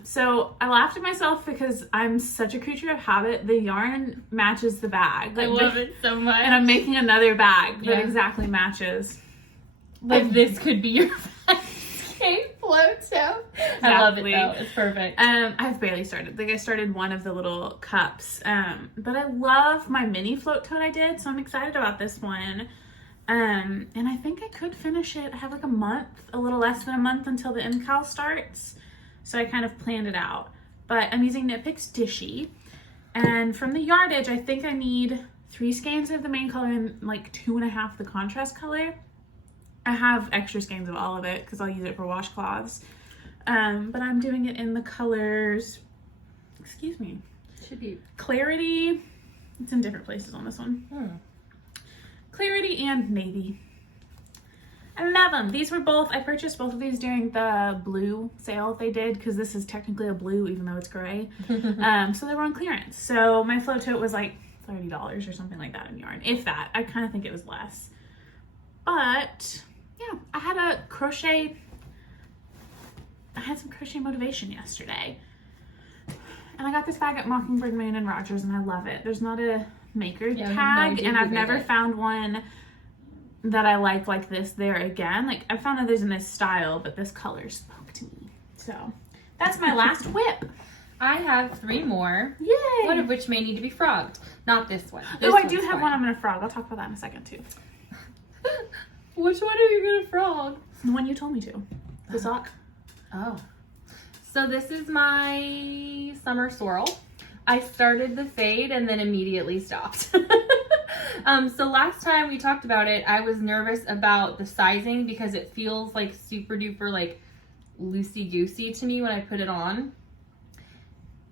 So I laughed at myself because I'm such a creature of habit. The yarn matches the bag. I love it so much. And I'm making another bag that exactly matches. If this could be your float tote. I love it though. It's perfect. I've barely started. Like I started one of the little cups. But I love my mini float tote I did, so I'm excited about this one. And I think I could finish it. I have like a month, a little less than a month until the MCAL starts. So I kind of planned it out. But I'm using Knit Picks Dishy. And from the yardage, I think I need 3 skeins of the main color and like 2.5 the contrast color. I have extra skeins of all of it because I'll use it for washcloths. But I'm doing it in the colors, excuse me, Should be Clarity. It's in different places on this one. Clarity and Navy. I love them. These were both, I purchased both of these during the blue sale they did because this is technically a blue even though it's gray. So they were on clearance. So my float tote was like $30 or something like that in yarn. If that. I kind of think it was less. But yeah, I had some crochet motivation yesterday. And I got this bag at Mockingbird, Moon and Rogers and I love it. There's not a maker tag and I've never found one that I like this there again. Like I found others in this style, but this color spoke to me. So that's my last whip. I have 3 more. Yay! One of which may need to be frogged. Not this one. Oh, I do have one I'm gonna frog. I'll talk about that in a second too. Which one are you gonna frog? The one you told me to. The sock. Oh. So this is my summer swirl. I started the fade and then immediately stopped. So last time we talked about it, I was nervous about the sizing because it feels like super duper like loosey-goosey to me when I put it on.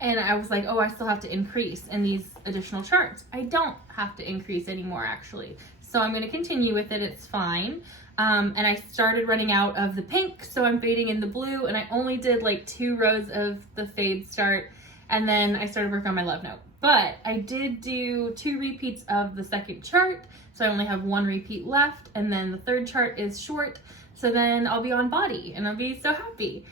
And I was like, oh, I still have to increase in these additional charts. I don't have to increase anymore actually. So I'm going to continue with it. It's fine. And I started running out of the pink, so I'm fading in the blue, and I only did like 2 rows of the fade start, and then I started working on my love note. But I did do 2 repeats of the second chart, so I only have 1 repeat left, and then the third chart is short, so then I'll be on body, and I'll be so happy.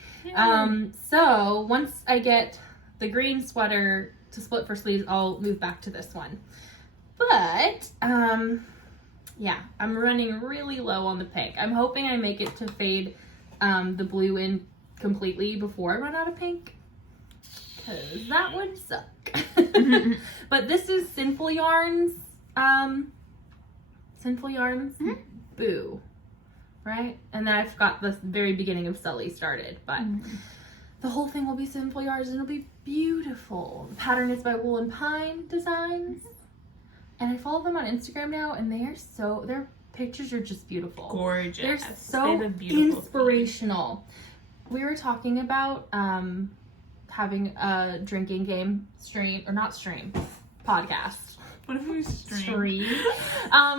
So once I get the green sweater to split for sleeves, I'll move back to this one. But, yeah, I'm running really low on the pink. I'm hoping I make it to fade the blue in completely before I run out of pink, because that would suck. But this is Sinful Yarns, Boo, right? And then I've got the very beginning of Sully started, but the whole thing will be Sinful Yarns and it'll be beautiful. The pattern is by Wool and Pine Designs. And I follow them on Instagram now, and their pictures are just beautiful. Gorgeous. They're so inspirational. We were talking about having a drinking game podcast. What if we stream?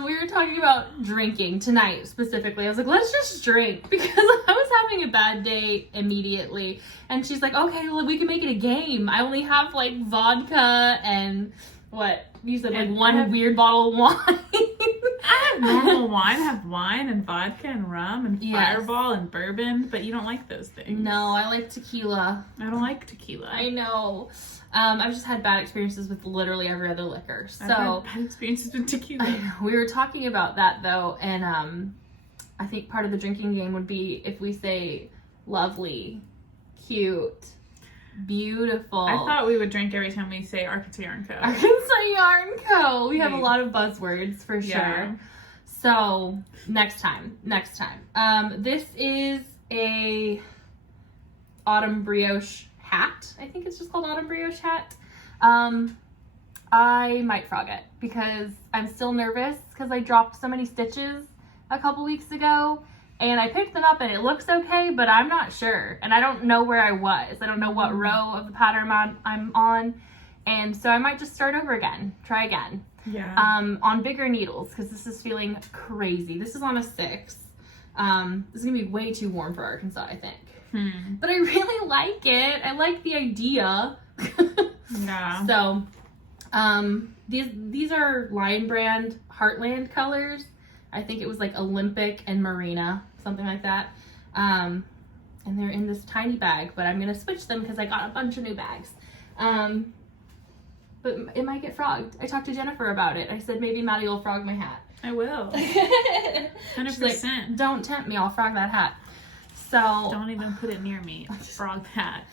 We were talking about drinking tonight specifically. I was like, let's just drink because I was having a bad day immediately. And she's like, okay, well, we can make it a game. I only have like vodka and what? You said like one weird bottle of wine. I have normal wine. I have wine and vodka and rum and Fireball and bourbon, but you don't like those things. No, I like tequila. I don't like tequila. I know. I've just had bad experiences with literally every other liquor. So I've had bad experiences with tequila. We were talking about that though, and I think part of the drinking game would be if we say lovely, cute, beautiful. I thought we would drink every time we say Arkansas Yarn Co. Arkansas Yarn Co. We have a lot of buzzwords for sure. So next time. This is a autumn brioche hat. I think it's just called autumn brioche hat. I might frog it because I'm still nervous because I dropped so many stitches a couple weeks ago and I picked them up and it looks okay, but I'm not sure. And I don't know where I was. I don't know what row of the pattern I'm on. And so I might just start over again, try again. Yeah. On bigger needles because this is feeling crazy. This is on a 6. This is gonna be way too warm for Arkansas, I think. But I really like it. I like the idea. Yeah. So, these are Lion Brand Heartland colors. I think it was like Olympic and Marina, something like that. And they're in this tiny bag, but I'm gonna switch them because I got a bunch of new bags. But it might get frogged. I talked to Jennifer about it. I said maybe Maddie will frog my hat. I will. 100%. She's like, don't tempt me, I'll frog that hat. So don't even put it near me. Frog hat.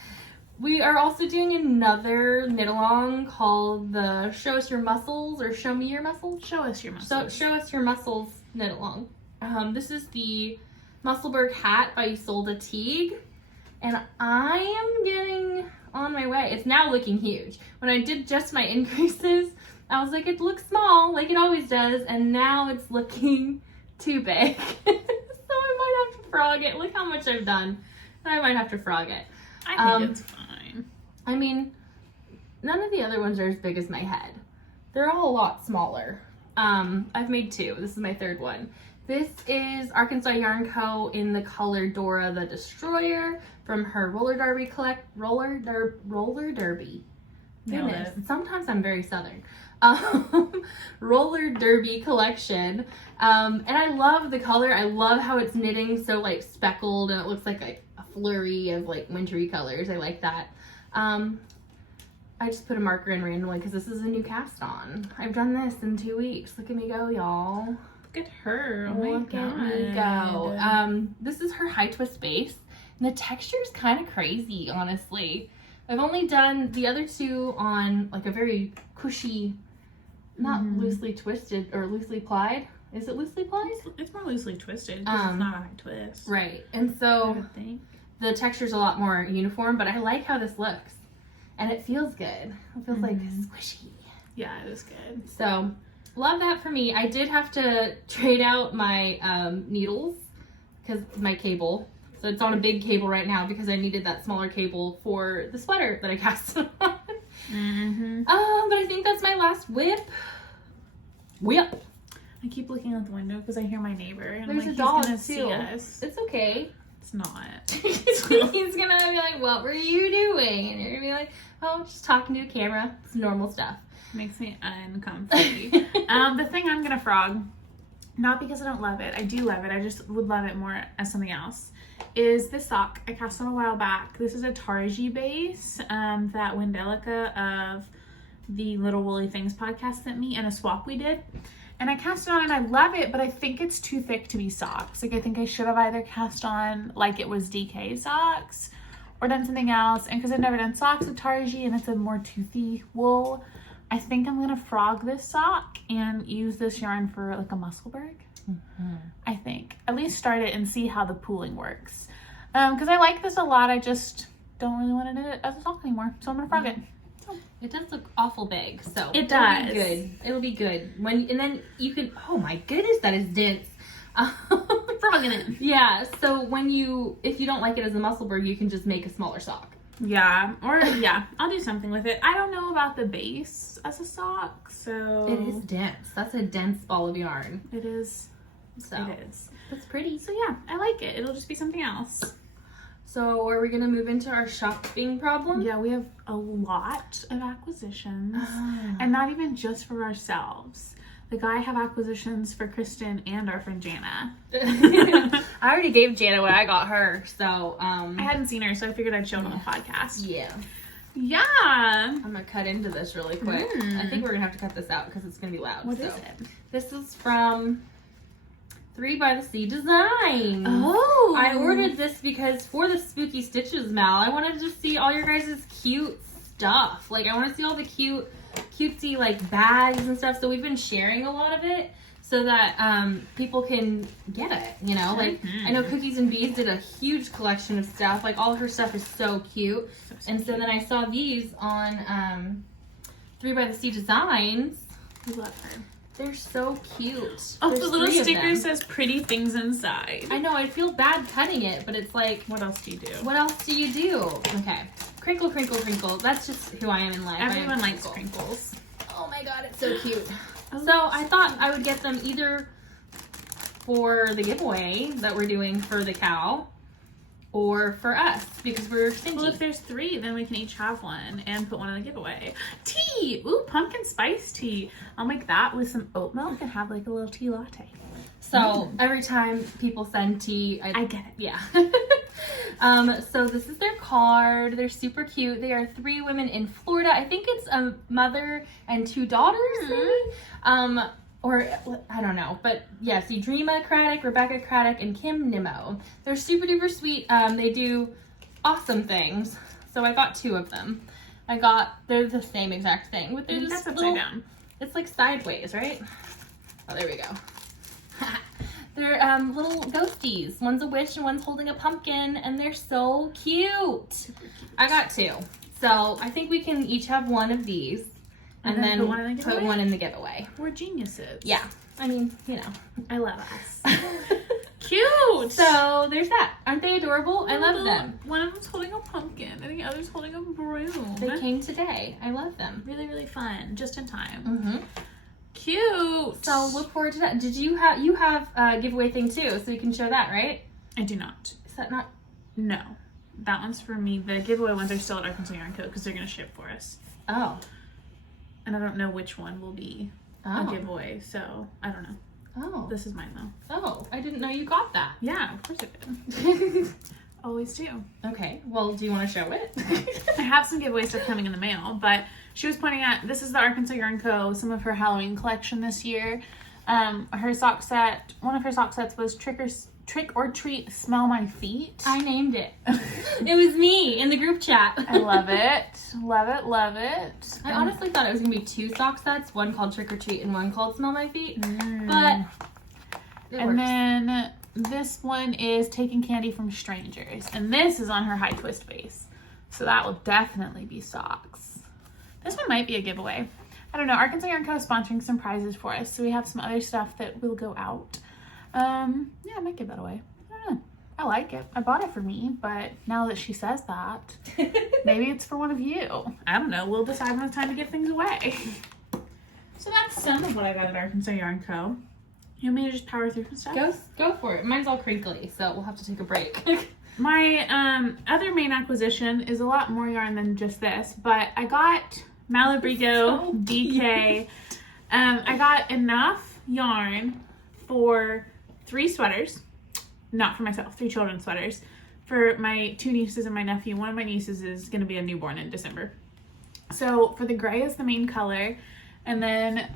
We are also doing another knit along called the Show Us Your Muscles or Show Me Your Muscles. Show us your muscles. So Show Us Your Muscles knit along. This is the Musselburgh hat by Isolde Teague, and I am getting on my way. It's now looking huge. When I did just my increases, I was like, it looks small, like it always does, and now it's looking too big. So I might have to frog it. Look how much I've done. I might have to frog it. I think it's fine. I mean, none of the other ones are as big as my head. They're all a lot smaller. I've made 2. This is my 3rd one. This is Arkansas Yarn Co. in the color Dora the Destroyer from her roller derby. Goodness, sometimes I'm very southern. Roller derby collection. And I love the color. I love how it's knitting so like speckled and it looks like a flurry of like wintry colors. I like that. I just put a marker in randomly because this is a new cast on. I've done this in 2 weeks. Look at me go, y'all. Look at her. Oh my Look god. at me go. This is her high twist base. And the texture is kind of crazy, honestly. I've only done the other 2 on like a very cushy, not loosely twisted or loosely plied. Is it loosely plied? It's more loosely twisted because it's not a high twist. Right. And so I think the texture's a lot more uniform, but I like how this looks. And it feels good. It feels like squishy. Yeah, it is good. So, love that for me. I did have to trade out my needles because my cable. So it's on a big cable right now because I needed that smaller cable for the sweater that I cast on. But I think that's my last whip. Whip. I keep looking out the window because I hear my neighbor and There's I'm like, a dog he's gonna too. see us. It's okay. It's not. He's gonna be like, what were you doing? And you're gonna be like, oh, just talking to a camera. It's normal stuff. Makes me uncomfy. The thing I'm gonna frog, not because I don't love it, I do love it, I just would love it more as something else, is this sock I cast on a while back. This is a Tarji base that Wendelica of the Little Woolly Things podcast sent me in a swap we did. And I cast it on and I love it, but I think it's too thick to be socks. Like I think I should have either cast on like it was DK socks or done something else. And because I've never done socks with Tarji and it's a more toothy wool, I think I'm gonna frog this sock and use this yarn for like a Musselburgh. I think. At least start it and see how the pooling works. Because I like this a lot. I just don't really want to knit it as a sock anymore. So I'm gonna frog it. It does look awful big, so it does. It'll be good. It'll be good. And then you can. Oh my goodness, that is dense. Frogging it. Yeah. So if you don't like it as a Musselburgh, you can just make a smaller sock. Yeah. Or yeah, I'll do something with it. I don't know about the base as a sock, so it is dense. That's a dense ball of yarn. It is. So it is. It's pretty. So yeah, I like it. It'll just be something else. So are we gonna move into our shopping problem? Yeah, we have a lot of acquisitions, and not even just for ourselves. Like I have acquisitions for Christen and our friend Jana. I already gave Jana what I got her, so I hadn't seen her, so I figured I'd show it on the podcast. Yeah. Yeah. I'm gonna cut into this really quick. I think we're gonna have to cut this out because it's gonna be loud. What is it? This is from 3 by the Sea Design. Oh. I ordered this because for the spooky stitches, Mal, I wanted to see all your guys' cute stuff. Like I want to see all the cutesy like bags and stuff. So we've been sharing a lot of it so that people can get it, you know? Like I know Cookies and Bees did a huge collection of stuff. Like all her stuff is so cute. And so then I saw these on 3 by the Sea Designs. I love her. They're so cute. Oh, There's the little 3 of sticker them. says pretty things inside. I know, I feel bad cutting it, but it's like, What else do you do? what else do you do? Okay. Crinkle, crinkle, crinkle. That's just who I am in life. Everyone likes crinkles. Oh my god, it's so cute. Oh, So I thought I would get them either for the giveaway that we're doing for the KAL or for us because we're stingy. Well, if there's 3, then we can each have one and put one in the giveaway. Tea! Ooh, pumpkin spice tea. I'll make that with some oat milk and have like a little tea latte. So every time people send tea, I get it. Yeah. So this is their card. They're super cute. They are 3 women in Florida. I think it's a mother and 2 daughters, maybe? Or I don't know. But yes, Dreama Craddock, Rebecca Craddock, and Kim Nimmo. They're super duper sweet. They do awesome things. So I got 2 of them. They're the same exact thing, but they're just That's little, upside down. it's like sideways, right? Oh, there we go. They're little ghosties. One's a witch and one's holding a pumpkin, and they're so cute. Super cute. I got 2. So I think we can each have one of these and then put one in the put giveaway? one in the giveaway. We're geniuses. Yeah. I mean, you know. I love us. Cute! So there's that. Aren't they adorable? I love them. One of them's holding a pumpkin and the other's holding a broom. They came today. I love them. Really, really fun. Just in time. Mm-hmm. Cute! So look forward to that. Did you have a giveaway thing too, so you can show that, right? I do not. Is that not? No. That one's for me. The giveaway ones are still at Arkansas Yarn Co. because they're going to ship for us. Oh. And I don't know which one will be a giveaway, so I don't know. Oh. This is mine though. Oh, I didn't know you got that. Yeah, of course I did. Always do. Okay, well, do you want to show it? I have some giveaway stuff coming in the mail, but she was pointing out, this is the Arkansas Yarn Co., some of her Halloween collection this year. Her sock set, one of her sock sets was Trick or Treat Smell My Feet. I named it. It was me in the group chat. I love it. Love it, love it. I honestly thought it was going to be 2 sock sets, one called Trick or Treat and one called Smell My Feet, but it works. then this one is Taking Candy from Strangers, and this is on her high twist base, so that will definitely be socks. This one might be a giveaway. I don't know. Arkansas Yarn Co. is sponsoring some prizes for us, so we have some other stuff that will go out. Yeah, I might give that away. I don't know. I like it. I bought it for me, but now that she says that, maybe it's for one of you. I don't know. We'll decide when it's time to give things away. So that's some of what I got at Arkansas Yarn Co. You want me to just power through some stuff? Go for it. Mine's all crinkly, so we'll have to take a break. My other main acquisition is a lot more yarn than just this, but I got Malabrigo DK. I got enough yarn for 3 sweaters, not for myself, 3 children's sweaters, for my 2 nieces and my nephew. One of my nieces is going to be a newborn in December. So for the gray is the main color, and then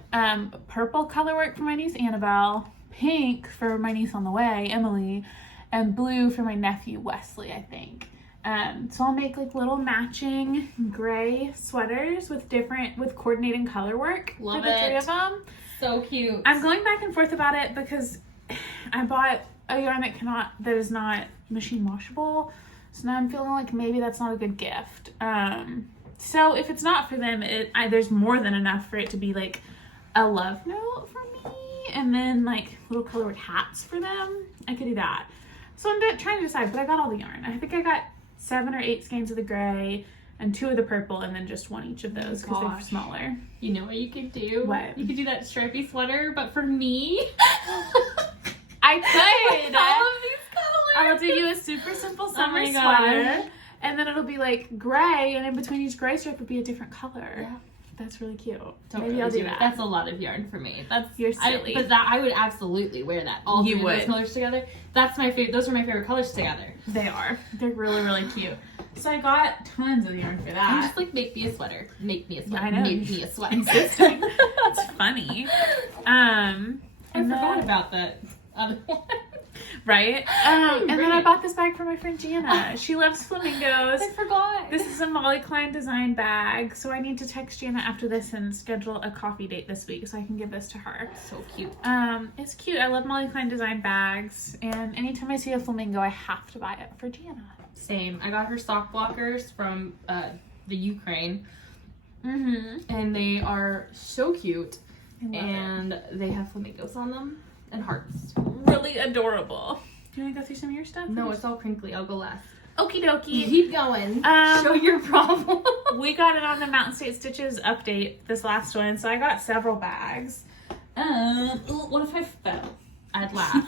purple color work for my niece Annabelle, pink for my niece on the way, Emily, and blue for my nephew Wesley, I think. So I'll make like little matching gray sweaters with coordinating color work Love for the 3 it. of them. So cute. I'm going back and forth about it because I bought a yarn that is not machine washable. So now I'm feeling like maybe that's not a good gift. So if it's not for them, there's more than enough for it to be like a love note for me, and then like little colored hats for them. I could do that. So I'm trying to decide, but I got all the yarn. I think I got 7 or 8 skeins of the gray and 2 of the purple, and then just 1 each of those because they're smaller. You know what you could do? What? You could do that stripy sweater, but for me. I could. All of these colors. I'll do you a super simple summer my gosh. sweater, and then it'll be like gray, and in between each gray strip would be a different color. Yeah. That's really cute. Don't Maybe really I'll do it. that. That's a lot of yarn for me. You're silly. But I would absolutely wear that. All You 3 of would. those colors together. That's my favorite. Those are my favorite colors together. They are. They're really, really cute. So I got tons of yarn for I'm that. just like, make me a sweater. Make me a sweater. I know. Make me a sweater. Insisting. It's funny. I forgot about that other one. Right? And then I Right. bought this bag for my friend Jana. She loves flamingos. I forgot. This is a Molly Klein design bag, so I need to text Jana after this and schedule a coffee date this week so I can give this to her. So cute. It's cute. I love Molly Klein design bags, and anytime I see a flamingo, I have to buy it for Jana. Same. I got her sock blockers from the Ukraine. And they are so cute. And they have flamingos on them and hearts. Really adorable. Do you want to go through some of your stuff? No, it's all crinkly. I'll go last. Okie dokie. Keep going. Show your problem. We got it on the Mountain State Stitches update, this last one, so I got several bags. What if I fell? I'd laugh.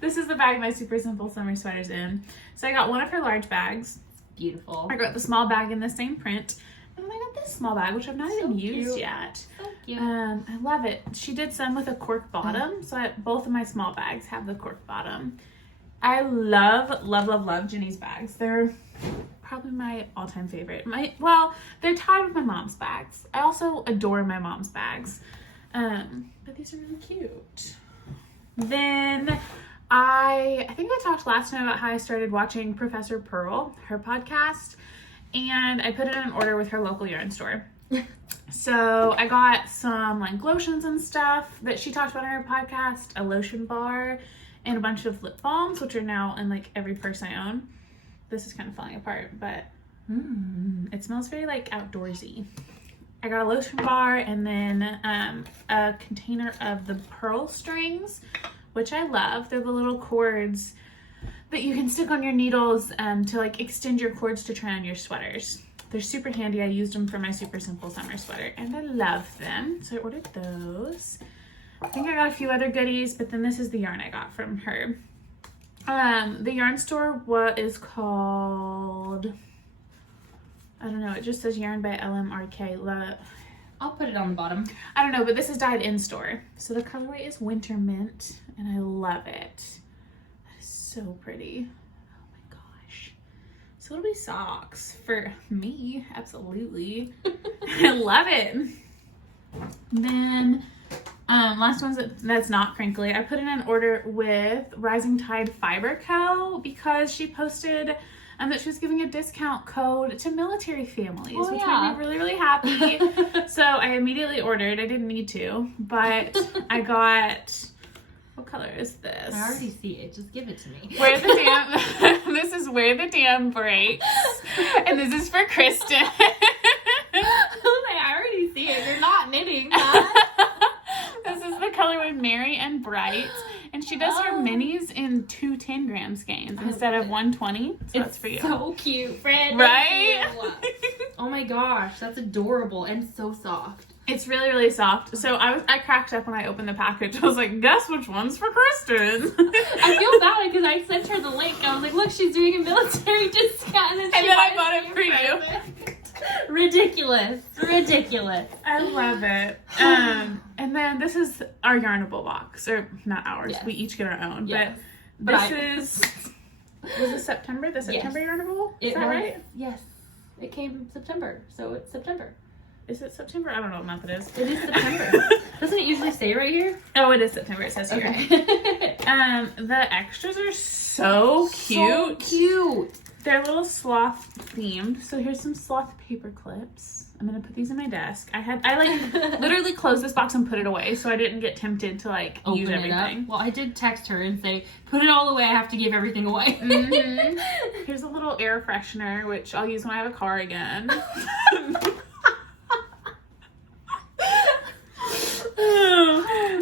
This is the bag my Super Simple Summer Sweater's in. So I got one of her large bags. Beautiful. I got the small bag in the same print. And then I got this small bag, which I've not even used yet. So cute. I love it. She did some with a cork bottom, so both of my small bags have the cork bottom. I love, love, love, love Jenny's bags. They're probably my all-time favorite. They're tied with my mom's bags. I also adore my mom's bags. But these are really cute. Then I think I talked last time about how I started watching Professor Pearl, her podcast, and I put it in an order with her local yarn store. So I got some like lotions and stuff that she talked about in her podcast, a lotion bar, and a bunch of lip balms, which are now in like every purse I own. This is kind of falling apart, but it smells very like outdoorsy. I got a lotion bar and then a container of the pearl strings, which I love. They're the little cords that you can stick on your needles to like extend your cords to try on your sweaters. They're super handy. I used them for my Super Simple Summer Sweater and I love them. So I ordered those. I think I got a few other goodies, but then this is the yarn I got from her. The yarn store, what is called, I don't know, it just says yarn by LMRK. I'll put it on the bottom. I don't know, but this is dyed in store. So the colorway is Winter Mint and I love it. That is so pretty. Oh my gosh. So it'll be socks for me, absolutely. I love it. Then last one's that's not crinkly. I put in an order with Rising Tide Fiber Co. because she posted that she was giving a discount code to military families, which made me really, really happy. So I immediately ordered. I didn't need to, but I got, what color is this? I already see it. Just give it to me. Where the Dam, this is Where the Dam Breaks, and this is for Christen. I already see it. You're not knitting that. This is the colorway Merry and Bright, and she does her minis in 2 10-gram skeins instead of 120. So that's for you. So cute, friend. Right? Oh my gosh, that's adorable and so soft. It's really, really soft. So I cracked up when I opened the package. I was like, guess which one's for Christen? I feel bad because I sent her the link. I was like, look, she's doing a military discount. And then I bought it for you. Ridiculous. I love it. And then this is our Yarnable box, or not ours. Yes. We each get our own. Yes. But this was it September? The September Yarnable? Is that right? Yes. It came September, so it's September. Is it September? I don't know what month it is. It is September. Doesn't it usually say right here? Oh, it is September. It says here. Okay. The extras are so cute. So cute. They're a little sloth themed. So here's some sloth paper clips. I'm gonna put these in my desk. I like literally closed this box and put it away, so I didn't get tempted to like use Open everything. it up. Well, I did text her and say, put it all away. I have to give everything away. Here's a little air freshener, which I'll use when I have a car again.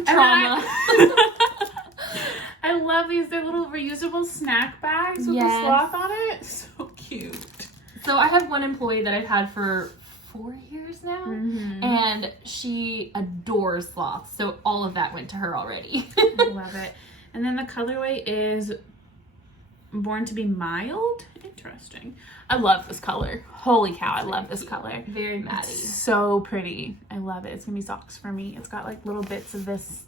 Trauma. I love these. They're little reusable snack bags with the sloth on it. So cute. So I have one employee that I've had for 4 years now, and she adores sloths. So all of that went to her already. I love it. And then the colorway is Born to be Mild. Interesting. I love this color. Holy cow, I love this color. Very Maddie. It's so pretty. I love it. It's gonna be socks for me. It's got like little bits of this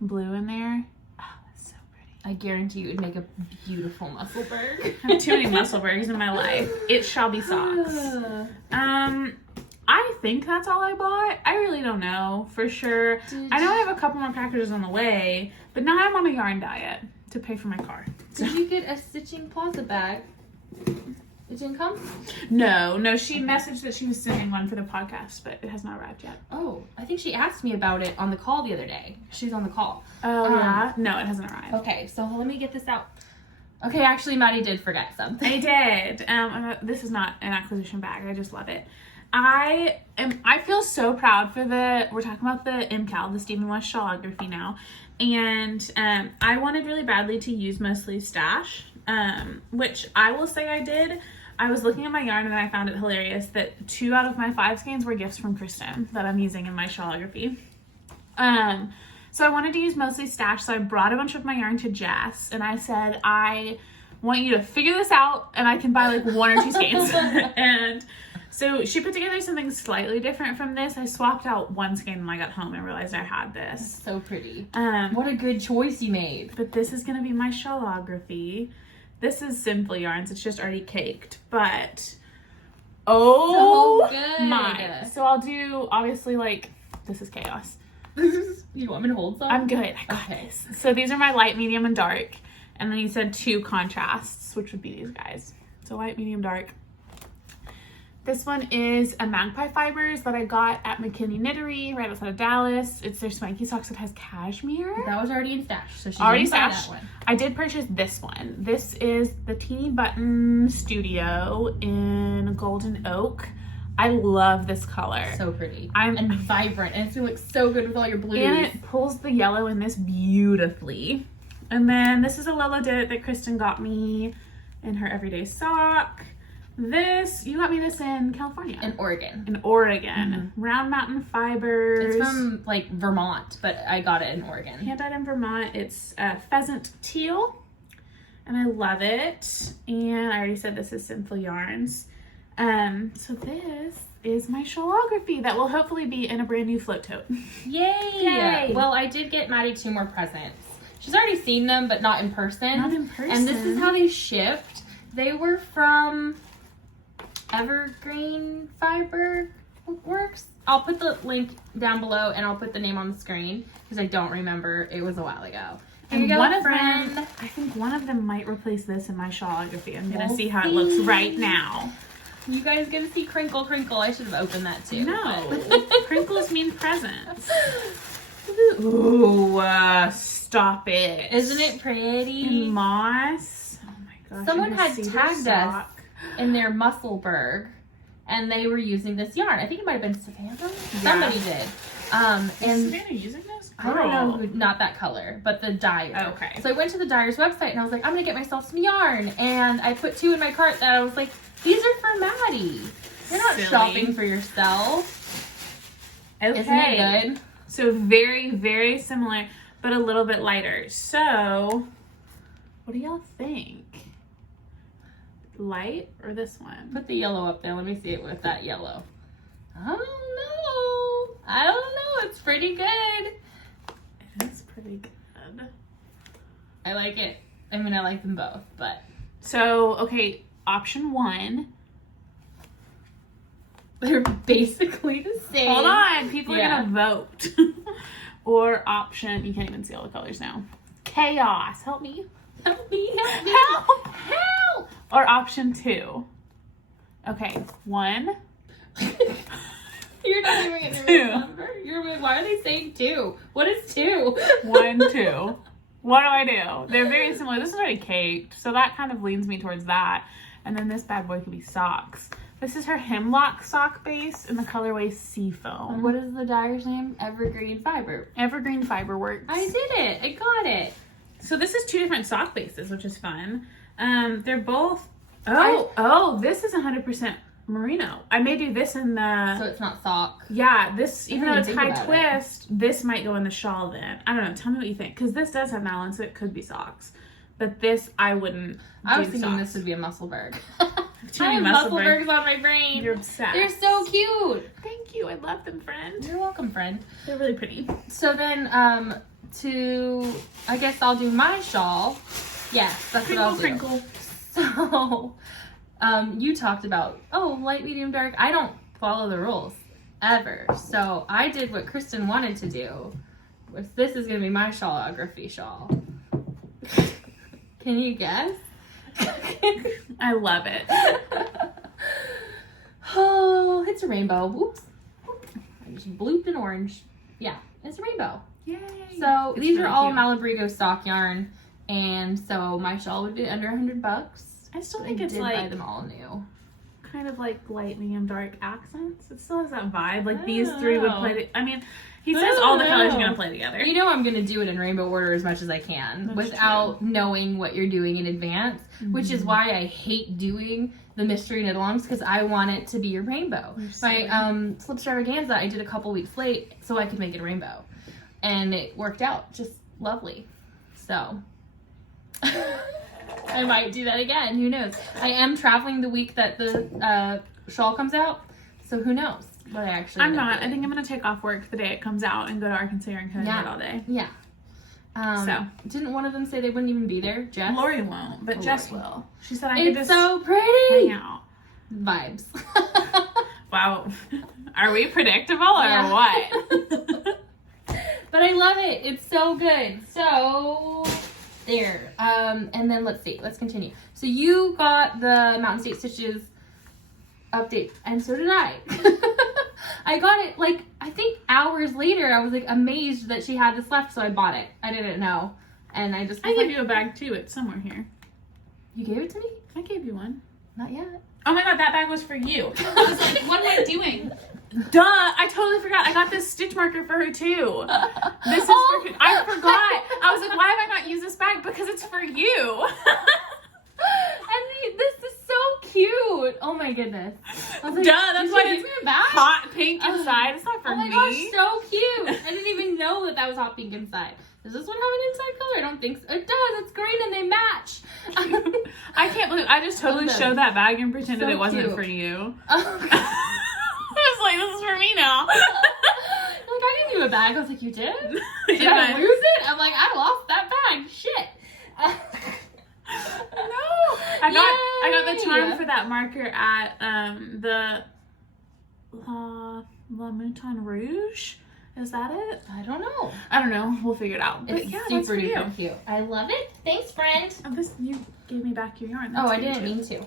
blue in there. Oh, that's so pretty. I guarantee you it would make a beautiful Musselburgh. I have too many Musselburghs in my life. It shall be socks. I think that's all I bought. I really don't know for sure. I know I have a couple more packages on the way, but now I'm on a yarn diet to pay for my car. Did you get a Stitching Plaza bag? It didn't come? No. She messaged that she was sending one for the podcast, but it has not arrived yet. Oh, I think she asked me about it on the call the other day. She was on the call. Oh, yeah? No, it hasn't arrived. Okay, so let me get this out. Okay, actually, Maddie did forget something. I did. This is not an acquisition bag. I just love it. I feel so proud for we're talking about the MCAL, the Stephen West Shawlography now. And I wanted really badly to use mostly stash, which I will say I did. I was looking at my yarn and I found it hilarious that 2 out of my 5 skeins were gifts from Christen that I'm using in my Shawlography. So I wanted to use mostly stash, so I brought a bunch of my yarn to Jess and I said, I want you to figure this out and I can buy like 1 or 2 skeins. And so she put together something slightly different from this. I swapped out 1 skein when I got home and realized I had this. That's so pretty. What a good choice you made. But this is going to be my Shawlography. This is Simple Yarns. It's just already caked. But, oh so good. my. So I'll do, obviously, like, this is chaos. You want me to hold some? I'm good. I got this. So these are my light, medium, and dark. And then you said 2 contrasts, which would be these guys. So light, medium, dark. This one is a Magpie Fibers that I got at McKinney Knittery right outside of Dallas. It's their Scrappy Socks that has cashmere. That was already in stash, so she already didn't buy stashed. that one. I did purchase this one. This is the Teeny Button Studio in Golden Oak. I love this color. So pretty. And vibrant. And it's going to look so good with all your blues. And it pulls the yellow in this beautifully. And then this is a Lola Did It that Christen got me in her everyday sock. This, you got me this in California. In Oregon. In Oregon. Round Mountain Fibers. It's from like Vermont, but I got it in Oregon. Hand-dyed in Vermont. It's pheasant teal. And I love it. And I already said this is Simple Yarns. So this is my Shawlography that will hopefully be in a brand new float tote. Yay! Yay! Well, I did get Maddie 2 more presents. She's already seen them, but not in person. Not in person. And this is how they shipped. They were from Evergreen Fiber Works. I'll put the link down below and I'll put the name on the screen because I don't remember. It was a while ago. Here you go, one friend. of them, I think one of them might replace this in my Shawlography. I'm gonna see how it looks right now. You guys gonna see crinkle crinkle. I should have opened that too. No, crinkles mean presents. Ooh, stop it. Isn't it pretty? In moss. Oh my gosh. Someone and had cedar tagged us sock. in their Musselburgh, and they were using this yarn. I think it might have been Savannah. Yeah. Somebody did. Is And Savannah using this? I don't know, who, not that color, but the dyer. Okay. So I went to the dyer's website and I was like, I'm gonna get myself some yarn, and I put 2 in my cart that I was like, these are for Maddie. You're not Silly. shopping for yourself. Okay. Isn't it good? So very, very similar, but a little bit lighter. So, what do y'all think? Light or this one? Put the yellow up there. Let me see it with that yellow. I don't know. I don't know. It's pretty good. It is pretty good. I like it. I mean, I like them both, but. So, okay, option 1. They're basically the same. Hold on, people are Yeah. gonna vote. Or option, you can't even see all the colors now. Chaos, help me. Help me, help me. Help! Help! Or option 2. Okay, 1. You're not even gonna 2. remember. You're like, why are they saying 2? What is 2? 1, 2. What do I do? They're very similar. This is already caked, so that kind of leans me towards that. And then this bad boy could be socks. This is her Hemlock sock base in the colorway Seafoam. What is the dyer's name? Evergreen Fiber. Evergreen Fiber Works. I did it. I got it. So this is 2 different sock bases, which is fun. They're both. Oh, this is 100% merino. I may do this in the. So it's not sock. Yeah, this, even though it's think high about twist, this might go in the shawl then. I don't know. Tell me what you think. Because this does have nylon, so it could be socks. But this, I wouldn't. I was do thinking socks. this would be a Musselburgh. Too I many have Musselburgh. Musselburghs on my brain. You're obsessed. They're so cute. Thank you. I love them, friend. You're welcome, friend. They're really pretty. So then, I guess I'll do my shawl. Yes, that's what I'll do. Crinkle. So, you talked about, light, medium, dark. I don't follow the rules ever. So I did what Christen wanted to do. This is going to be my Shawlography shawl. Can you guess? I love it. Oh, it's a rainbow. Whoops. I just blooped an orange. Yeah, it's a rainbow. Yay. So It's these really are all cute. Malabrigo stock yarn. And so my shawl would be under $100. I still I think it's did buy like them all new. kind of like light, medium, dark accents. It still has that vibe. Like these three would play. I mean, he says all the colors are gonna play together. You know I'm gonna do it in rainbow order as much as I can without knowing what you're doing in advance, which is why I hate doing the mystery knit-alongs, because I want it to be a rainbow. My slip extravaganza I did a couple weeks late so I could make it a rainbow, and it worked out just lovely. So I might do that again. Who knows? I am traveling the week that the shawl comes out, so who knows what I actually. I'm not. I think I'm gonna take off work the day it comes out and go to Arkansas and cut it all day. Yeah. So didn't one of them say they wouldn't even be there? Jess? Lori won't, but Jess will. She said I could it's just so pretty. hang out. Vibes. Wow. Are we predictable or what? But I love it. It's so good. So there. And then let's see. Let's continue. So you got the Mountain State Stitches update, and so did I. I got it like I think hours later. I was like amazed that she had this left, so I bought it. I didn't know, and I just. I gave you a bag too. It's somewhere here. You gave it to me? I gave you one. Not yet. Oh my god, that bag was for you. I was like, what am I doing? Duh! I totally forgot. I got this stitch marker for her too. This is for. I forgot. I was like, why have I not used this bag? Because it's for you. And this is so cute. Oh my goodness. I was like, duh, that's why it's hot pink inside. It's not for me. Oh my gosh, so cute. I didn't even know that was hot pink inside. Does this one have an inside color? I don't think so. It does. It's green and they match. I can't believe I just totally showed that bag and pretended it wasn't for you. I was like, this is for me now. Like, I gave you a bag. I was like, you did? Did I lose it? I'm like, I lost that bag. Shit. No, I got the charm for that marker at the La Mouton Rouge. Is that it? I don't know. I don't know. We'll figure it out. But it's yeah, super that's for you. cute. I love it. Thanks, friend. You gave me back your yarn. That's I didn't mean to.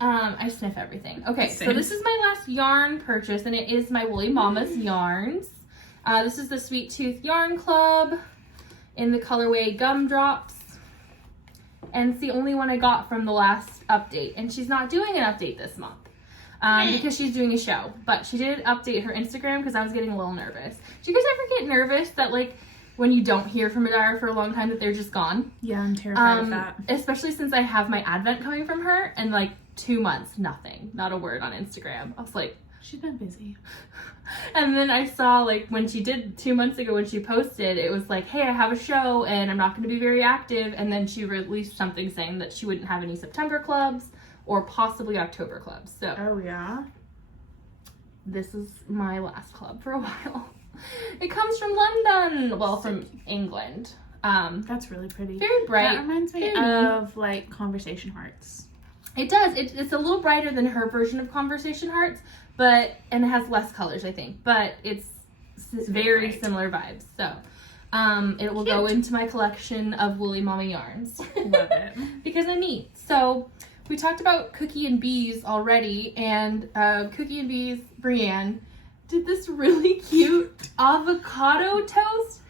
I sniff everything. Okay, so this is my last yarn purchase, and it is my Woolly Mama's yarns. This is the Sweet Tooth Yarn Club in the colorway Gumdrops. And it's the only one I got from the last update. And she's not doing an update this month because she's doing a show. But she did update her Instagram because I was getting a little nervous. Do you guys ever get nervous that, like, when you don't hear from a dyer for a long time that they're just gone? Yeah, I'm terrified of that. Especially since I have my Advent coming from her and, like, 2 months, nothing. Not a word on Instagram. I was like... She's been busy. And then I saw, like, when she did 2 months ago when she posted, it was like, hey, I have a show and I'm not going to be very active. And then she released something saying that she wouldn't have any September clubs or possibly October clubs. So, oh, yeah? This is my last club for a while. It comes from London. Well, from England. That's really pretty. Very bright. That reminds me of, like, Conversation Hearts. It does. It's a little brighter than her version of Conversation Hearts. And it has less colors, I think, but it's very similar vibes. So, it will go into my collection of Woolly Mama yarns. Love it. Because I'm neat. So, we talked about Cookie and Bees already, and Cookie and Bees, Brienne, did this really cute avocado toast.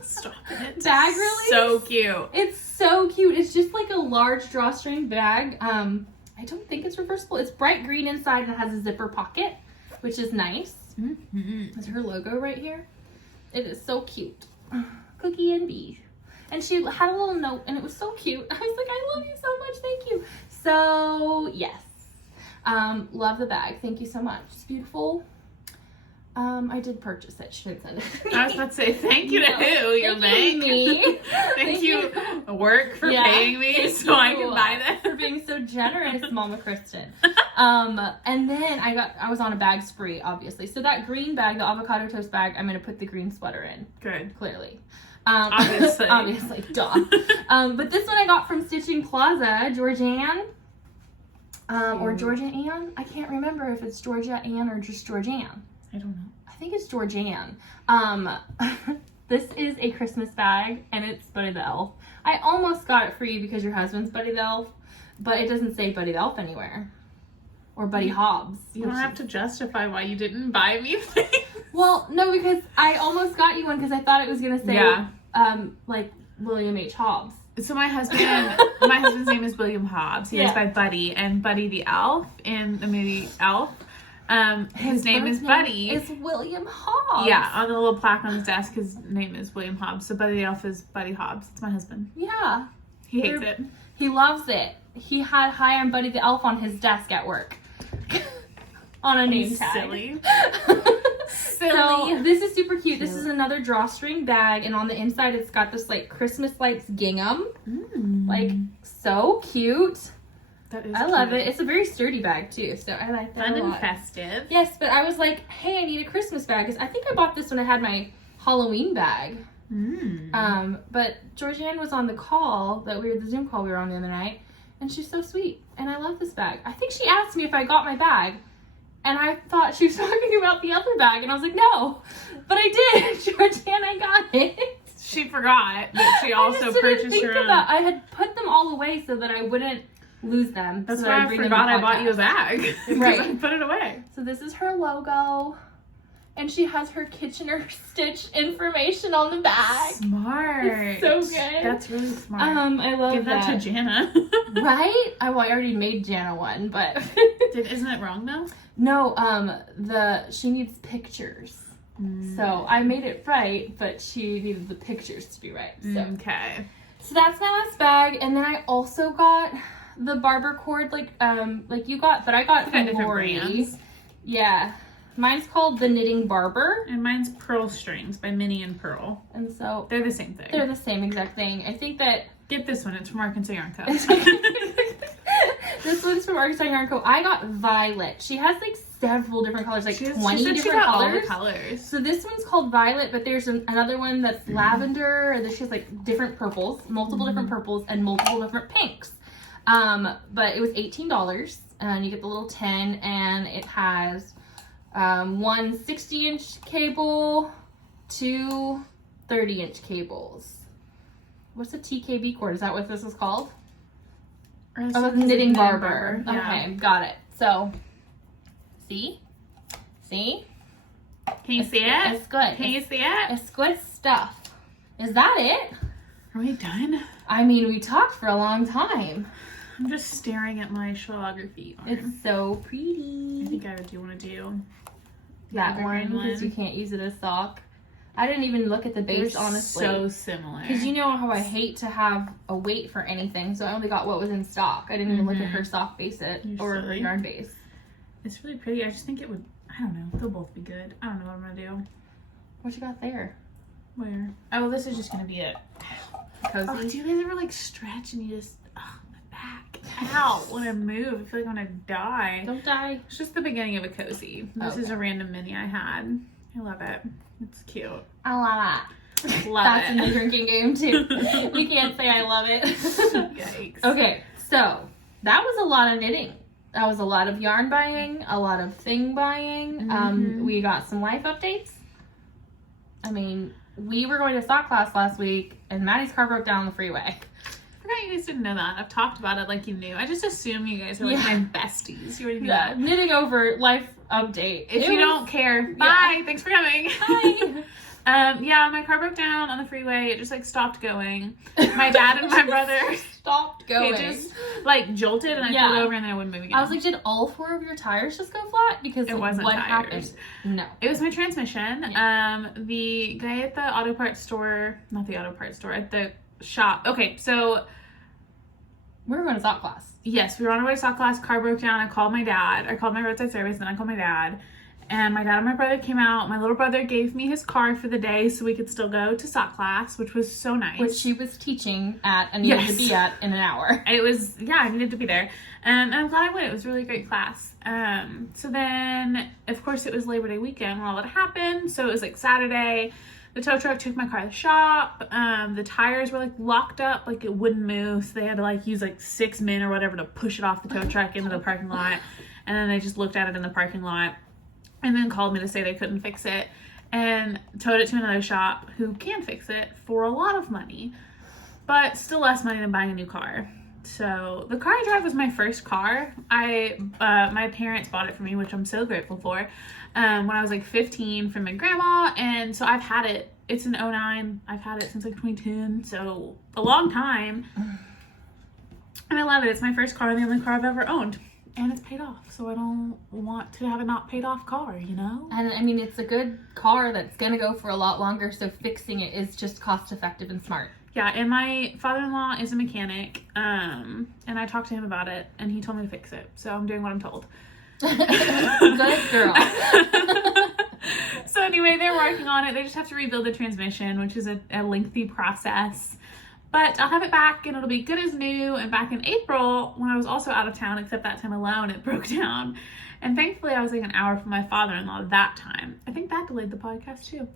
Stop it. Bag release. So cute. It's so cute. It's just like a large drawstring bag. I don't think it's reversible. It's bright green inside and it has a zipper pocket, which is nice. There's her logo right here. It is so cute. Cookie and Bee. And she had a little note and it was so cute. I was like, I love you so much. Thank you. So, yes. Love the bag. Thank you so much. It's beautiful. I did purchase it. She didn't send it to me. I was about to say thank you to who? Your bank? Me. Thank you, work, for paying me so I can buy that. For being so generous, Mama Christen. And then I was on a bag spree, obviously. So that green bag, the avocado toast bag, I'm going to put the green sweater in. Good. Clearly. Obviously. Obviously, duh. But this one I got from Stitching Plaza, Georgianne. Or Georgia Ann. I can't remember if it's Georgia Ann or just Georgianne. I don't know. I think it's Georgianne. This is a Christmas bag, and it's Buddy the Elf. I almost got it for you because your husband's Buddy the Elf, but it doesn't say Buddy the Elf anywhere. Or Buddy Hobbs. You don't have to justify why you didn't buy me things. Well, no, because I almost got you one because I thought it was going to say, like, William H. Hobbs. So my husband's name is William Hobbs. He goes by Buddy, and Buddy the Elf in the movie Elf. His name is Buddy. It's William Hobbs. Yeah, on the little plaque on his desk, his name is William Hobbs. So Buddy the Elf is Buddy Hobbs. It's my husband. Yeah. He hates it. He loves it. He had "Hi, I'm Buddy the Elf" on his desk at work. On a name tag. Silly. So this is super cute. This is another drawstring bag, and on the inside it's got this like Christmas lights gingham. Like so cute. That is I love it. It's a very sturdy bag too, so I like that Fun a lot. and festive. Yes, but I was like, hey, I need a Christmas bag because I think I bought this when I had my Halloween bag. But Georgianne was on the call the Zoom call we were on the other night, and she's so sweet, and I love this bag. I think she asked me if I got my bag. And I thought she was talking about the other bag, and I was like, no, but I did. Georgianne, I got it. She forgot that she also purchased her own. I had put them all away so that I wouldn't lose them. That's why I forgot I bought you a bag. Right. I put it away. So this is her logo, and she has her Kitchener stitch information on the bag. Smart. It's so good. That's really smart. I love Give that to Jana. Right? I already made Jana one, but isn't it wrong though? No, she needs pictures. So I made it right, but she needed the pictures to be right. So. Okay. So that's my last bag, and then I also got the barber cord, like you got, but I got from Lori. Brands. Yeah, mine's called the Knitting Barber, and mine's Pearl Strings by Minnie and Pearl. And so they're the same thing. They're the same exact thing. I think that get this one. It's from Arkansas Yarn Co. This one's from Arkansas Yarn Co. I got Violet. She has like several different colors, like 20 different colors. All the colors. So this one's called Violet, but there's another one that's lavender. She has like different purples, multiple different purples, and multiple different pinks. But it was $18, and you get the little tin, and it has one 60-inch cable, two 30-inch cables. What's a TKB cord? Is that what this is called? Oh, the Knitting Barber. Yeah. Okay, got it. So, see? See? Can you see it? It's good. Can you see it? It's good stuff. Is that it? Are we done? I mean, we talked for a long time. I'm just staring at my Shawlography arm. It's so pretty. I think I do want to do that one because you can't use it as sock. I didn't even look at the base, honestly. So similar. Because you know how I hate to have a weight for anything, so I only got what was in stock. I didn't even look at her sock base or her yarn base. It's really pretty. I just think it would, I don't know, they'll both be good. I don't know what I'm going to do. What you got there? Where? Oh, this is just going to be it. Cozy. Oh, do you guys ever like stretch and you just, my back, ow, when I move, I feel like I'm going to die. Don't die. It's just the beginning of a cozy. This is a random mini I had. I love it. It's cute. I love that. Love That's it. in the drinking game too. We can't say I love it. Yikes. Okay, so that was a lot of knitting. That was a lot of yarn buying, a lot of thing buying. We got some life updates. I mean, we were going to sock class last week, and Maddie's car broke down on the freeway. I forgot you guys didn't know that. I've talked about it like you knew. I just assume you guys are like my besties. You already knew that. Knitting over life update. If you don't care, bye. Thanks for coming. Bye. Yeah, my car broke down on the freeway. It just like stopped going. My dad and my brother stopped going. It just like jolted, and I pulled over, and then I wouldn't move again. I was like, did all 4 of your tires just go flat? Because it wasn't what tires. happened? No, it was my transmission. Yeah. The guy at the auto parts store, not the auto parts store, at the shop. Okay, so we were going to sock class. Yes, we were on our way to sock class. Car broke down. I called my dad. I called my roadside service, and then I called my dad. And my dad and my brother came out. My little brother gave me his car for the day so we could still go to sock class, which was so nice. Which she was teaching at and needed to be at in an hour. It was, yeah, I needed to be there. And I'm glad I went. It was a really great class. So then, of course, it was Labor Day weekend when all that happened. So it was like Saturday. The tow truck took my car to the shop. The tires were like locked up, like it wouldn't move. So they had to like use like 6 men or whatever to push it off the tow truck into the parking lot. And then they just looked at it in the parking lot. And then called me to say they couldn't fix it and towed it to another shop who can fix it for a lot of money, but still less money than buying a new car. So the car I drive was my first car. My parents bought it for me, which I'm so grateful for, when I was like 15 from my grandma. And so I've had it. It's an 09. I've had it since like 2010, so a long time. And I love it. It's my first car and the only car I've ever owned. And it's paid off, so I don't want to have a not paid off car, you know? And I mean, it's a good car that's gonna go for a lot longer, so fixing it is just cost effective and smart. Yeah, and my father-in-law is a mechanic, and I talked to him about it, and he told me to fix it, so I'm doing what I'm told. Good girl. So anyway, they're working on it. They just have to rebuild the transmission, which is a lengthy process. But I'll have it back and it'll be good as new. And back in April, when I was also out of town, except that time alone, it broke down. And thankfully I was like an hour from my father-in-law that time. I think that delayed the podcast too.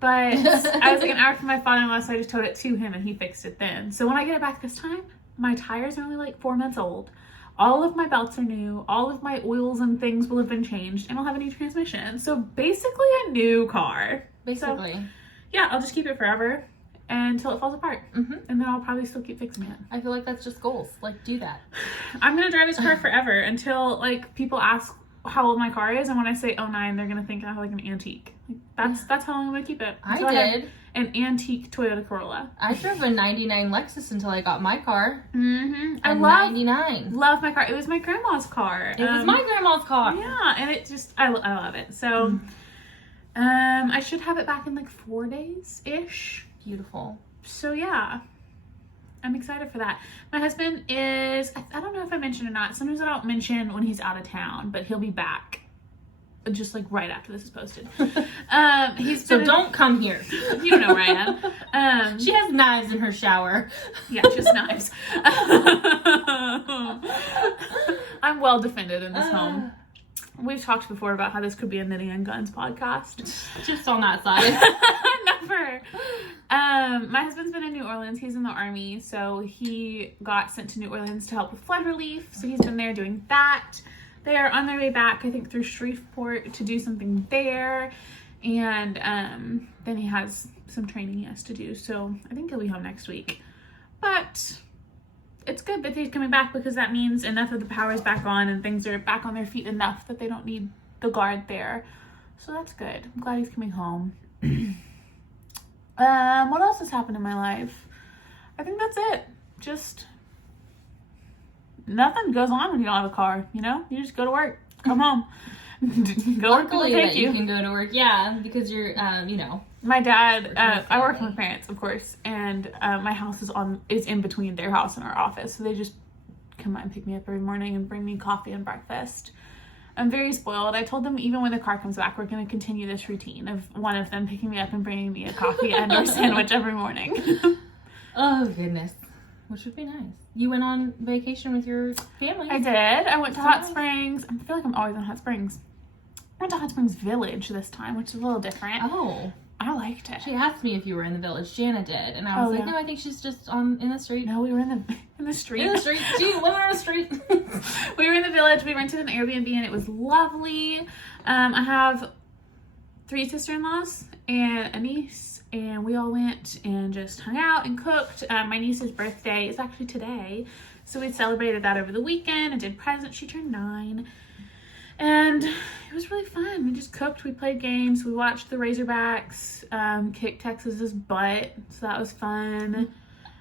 But I was like an hour from my father-in-law, so I just towed it to him and he fixed it then. So when I get it back this time, my tires are only like 4 months old. All of my belts are new. All of my oils and things will have been changed and I'll have a new transmission. So basically a new car. Basically. So, yeah, I'll just keep it forever until it falls apart. Mm-hmm. And then I'll probably still keep fixing it. I feel like that's just goals. Like, do that. I'm going to drive this car forever until like people ask how old my car is. And when I say 09, they're going to think I have like an antique. Like, that's how long I'm going to keep it. I Until did. An antique Toyota Corolla. I drove a 99 Lexus until I got my car. Mm-hmm. I A love 99. my car. It was my grandma's car. It was my grandma's car. Yeah, and it just, I love it. So, I should have it back in like 4 days-ish. Beautiful. So yeah, I'm excited for that. My husband is, I don't know if I mentioned or not. Sometimes I don't mention when he's out of town, but he'll be back just like right after this is posted. So don't come here. You don't know where I am. She has knives in her shower. Yeah, just knives. I'm well defended in this home. We've talked before about how this could be a Knitting and Guns podcast. Just on that side. Never. My husband's been in New Orleans. He's in the Army, so he got sent to New Orleans to help with flood relief. So he's been there doing that. They are on their way back, I think, through Shreveport to do something there. And then he has some training he has to do. So I think he'll be home next week. But it's good that he's coming back because that means enough of the power is back on and things are back on their feet enough that they don't need the guard there. So that's good. I'm glad he's coming home. What else has happened in my life? I think that's it. Just nothing goes on when you don't have a car, you know? You just go to work, come home. Go work, people take you can go to work, yeah, because you're, you know. My dad, I work with my parents, of course, and my house is in between their house and our office, so they just come by and pick me up every morning and bring me coffee and breakfast. I'm very spoiled. I told them even when the car comes back, we're going to continue this routine of one of them picking me up and bringing me a coffee and or sandwich every morning. Oh, goodness. Which would be nice. You went on vacation with your family. I did. I went to Hot Springs. I feel like I'm always in Hot Springs. I went to Hot Springs Village this time, which is a little different. Oh. I liked it. She asked me if you were in the village. Jana did. And I was like, no, I think she's just in the street. No, we were in the street. In the street. She living on the street. We were in the village. We rented an Airbnb and it was lovely. I have 3 sister-in-laws and a niece, and we all went and just hung out and cooked. My niece's birthday is actually today, so we celebrated that over the weekend and did presents. She turned 9. And it was really fun. We just cooked, we played games, we watched the Razorbacks kick Texas's butt, so that was fun.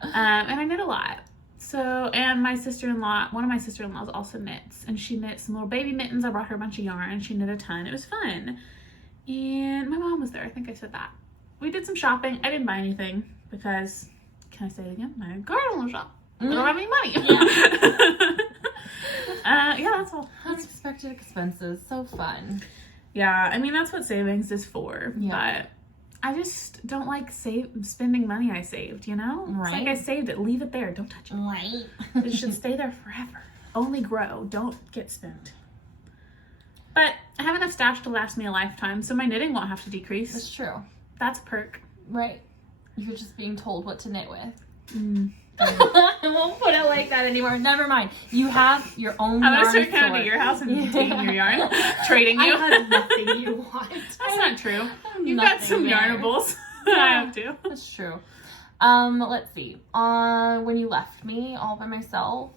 And I knit a lot. So, and my sister-in-law, one of my sister-in-laws also knits, and she knit some little baby mittens. I brought her a bunch of yarn. She knit a ton. It was fun. And my mom was there. I think I said that. We did some shopping. I didn't buy anything because, can I say it again? My garden will shop. I don't have any money. Yeah, that's all. Unexpected expenses. So fun. Yeah, I mean, that's what savings is for. Yeah. But I just don't like spending money I saved, you know? Right. It's like I saved it. Leave it there. Don't touch it. Right. It should stay there forever. Only grow. Don't get spent. But I have enough stash to last me a lifetime, so my knitting won't have to decrease. That's true. That's a perk. Right. You're just being told what to knit with. I won't put it like that anymore. Never mind. You have your own yarn. I'm going to start coming to your house and taking your yarn. Trading you. I have nothing you want. That's not true. You've got some yarnables. I have to. That's true. Let's see. When you left me all by myself,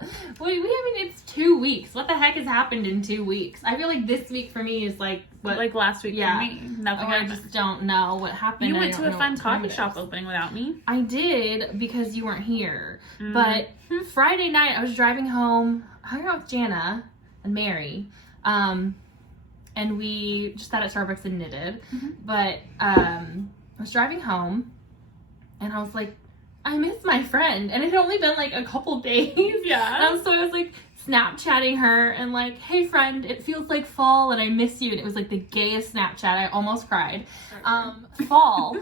It's 2 weeks. What the heck has happened in 2 weeks? I feel like this week for me is like what, like last week for me. Nothing. I just don't know what happened. You went to a fun coffee shop opening without me. I did because you weren't here. But Friday night I was driving home, hung out with Jana and Mary, and we just sat at Starbucks and knitted. But I was driving home and I was like, I miss my friend, and it had only been like a couple days. Yeah. So I was like Snapchatting her and like, hey friend, it feels like fall and I miss you. And it was like the gayest Snapchat. I almost cried. Fall.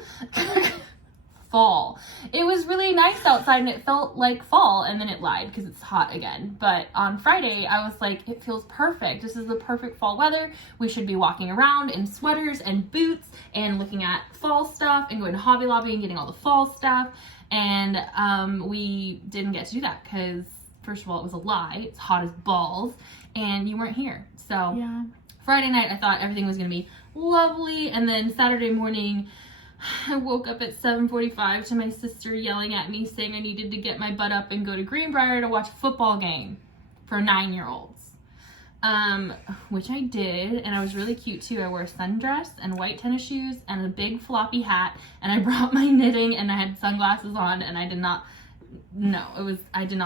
Fall. It was really nice outside and it felt like fall, and then it lied because it's hot again. But on Friday, I was like, it feels perfect. This is the perfect fall weather. We should be walking around in sweaters and boots and looking at fall stuff and going to Hobby Lobby and getting all the fall stuff. And we didn't get to do that because, first of all, it was a lie. It's hot as balls, and you weren't here. So yeah. Friday night, I thought everything was going to be lovely. And then Saturday morning, I woke up at 7:45 to my sister yelling at me saying I needed to get my butt up and go to Greenbrier to watch a football game for 9-year-olds. Which I did, and I was really cute too. I wore a sundress and white tennis shoes and a big floppy hat, and I brought my knitting and I had sunglasses on, and I did not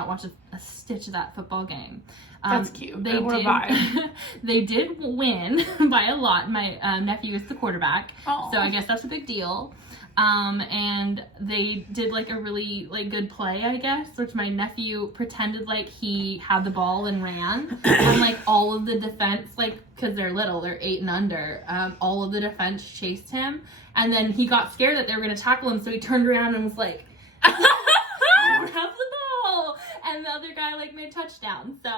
watch a stitch of that football game. That's cute. They did, they did win by a lot. My nephew is the quarterback, so I guess that's a big deal. And they did like a really like good play, I guess, which my nephew pretended like he had the ball and ran, and like all of the defense, like, because they're little, they're 8 and under, all of the defense chased him, and then he got scared that they were going to tackle him, so he turned around and was like, grab the ball, and the other guy like made touchdown. So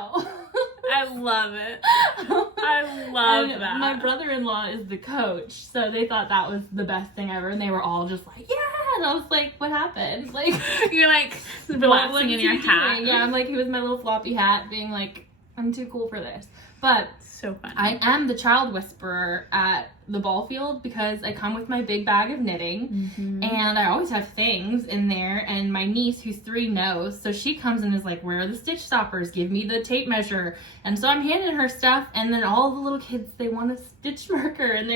I love it. I love that. My brother-in-law is the coach, so they thought that was the best thing ever, and they were all just like, yeah. And I was like, what happened? Like, you're like relaxing in your hat. Yeah, I'm like, he was my little floppy hat, being like, I'm too cool for this. But so funny. I am the child whisperer at the ball field because I come with my big bag of knitting, and I always have things in there, and my niece, who's 3, knows, so she comes and is like, where are the stitch stoppers? Give me the tape measure. And so I'm handing her stuff, and then all the little kids, they want a stitch marker, and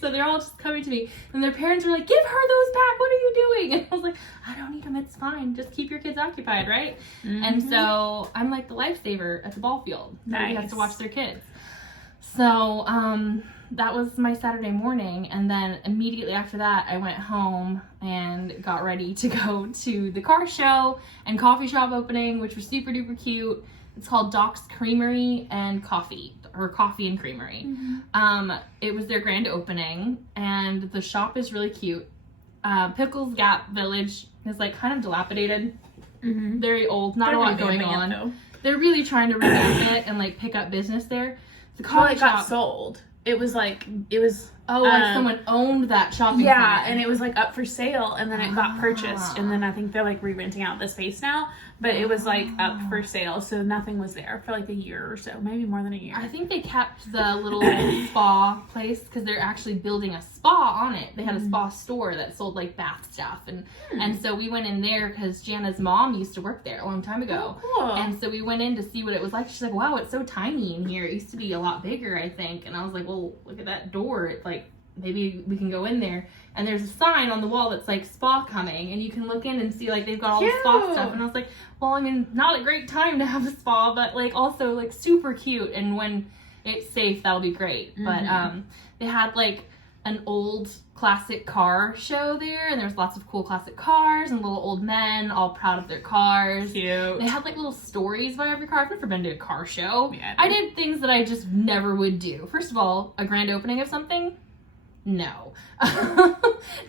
so they're all just coming to me, and their parents are like, give her those back, what are you doing? And I was like, I don't need them, it's fine, just keep your kids occupied, right? And so I'm like the lifesaver at the ball field. Nobody has to watch their kids. So that was my Saturday morning, and then immediately after that I went home and got ready to go to the car show and coffee shop opening, which was super duper cute. It's called Doc's Creamery and Coffee, or Coffee and Creamery. It was their grand opening, and the shop is really cute. Pickles Gap Village is like kind of dilapidated, very old, not a lot going on. They're really trying to revamp it and like pick up business there. The coffee shop got sold. Like someone owned that shopping center. Yeah, and it was like up for sale, and then it got purchased, and then I think they're like re-renting out the space now, but it was like up for sale, so nothing was there for like a year or so, maybe more than a year. I think they kept the little spa place because they're actually building a spa on it. They had a spa store that sold like bath stuff, and so we went in there because Jana's mom used to work there a long time ago. Oh, cool. And so we went in to see what it was like. She's like, wow, it's so tiny in here. It used to be a lot bigger, I think. And I was like, well, look at that door. It's like, maybe we can go in there. And there's a sign on the wall that's like spa coming, and you can look in and see like they've got all the spa stuff. And I was like, well, I mean, not a great time to have a spa, but like also like super cute, and when it's safe, that'll be great. But they had like an old classic car show there, and there's lots of cool classic cars and little old men all proud of their cars. Cute. They had like little stories by every car. I've never been to a car show. Yeah, I did things that I just never would do. First of all, a grand opening of something? No.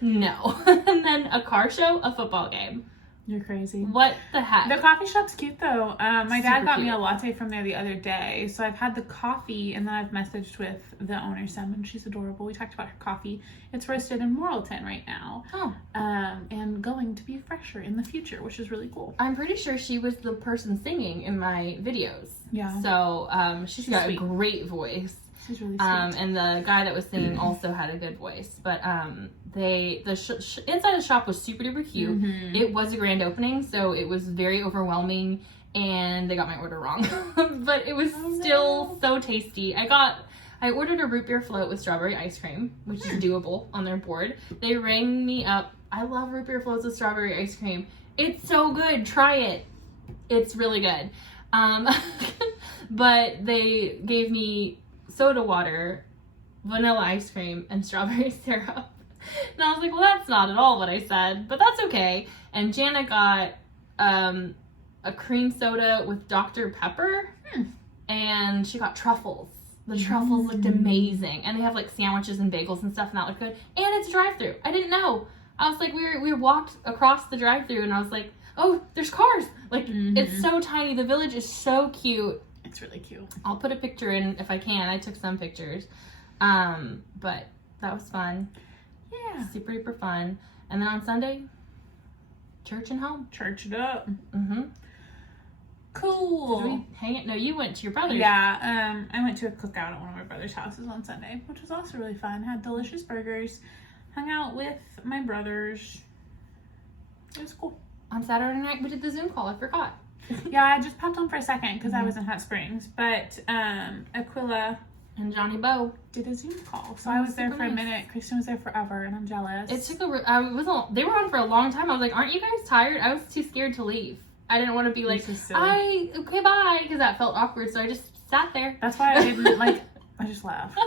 No. And then a car show, a football game. You're crazy. What the heck? The coffee shop's cute though. My dad got me cute. a latte from there the other day, so I've had the coffee, and then I've messaged with the owner some, and she's adorable. We talked about her coffee. It's roasted in Morrilton right now. Oh. And going to be fresher in the future, which is really cool. I'm pretty sure she was the person singing in my videos. Yeah. So she's got sweet. a great voice. She's really sweet. And the guy that was singing also had a good voice. But the inside the shop was super duper cute. It was a grand opening, so it was very overwhelming and they got my order wrong. But it was still so tasty. I ordered a root beer float with strawberry ice cream, which is doable on their board. They rang me up. I love root beer floats with strawberry ice cream. It's so good. Try it. It's really good. But they gave me soda water, vanilla ice cream, and strawberry syrup. And I was like, well, that's not at all what I said, but that's okay. And Janet got a cream soda with Dr. Pepper, and she got truffles. The truffles looked amazing. And they have like sandwiches and bagels and stuff, and that looked good. And it's a drive-thru. I didn't know. I was like, we walked across the drive-thru, and I was like, oh, there's cars. Like, it's so tiny. The village is so cute. It's really cute. I'll put a picture in if I can. I took some pictures. But that was fun. Yeah. Super duper fun. And then on Sunday, church and home. Church it up. Cool. Did we hang it? No, you went to your brother's. Yeah, I went to a cookout at one of my brother's houses on Sunday, which was also really fun. Had delicious burgers. Hung out with my brothers. It was cool. On Saturday night, we did the Zoom call. I forgot. Yeah, I just popped on for a second because I was in Hot Springs. But Aquila and Johnny Bo did a Zoom call. So I was there for a minute. Christen was there forever, and I'm jealous. It took they were on for a long time. I was like, aren't you guys tired? I was too scared to leave. I didn't want to be like, okay, bye, because that felt awkward. So I just sat there. That's why I didn't, I just left.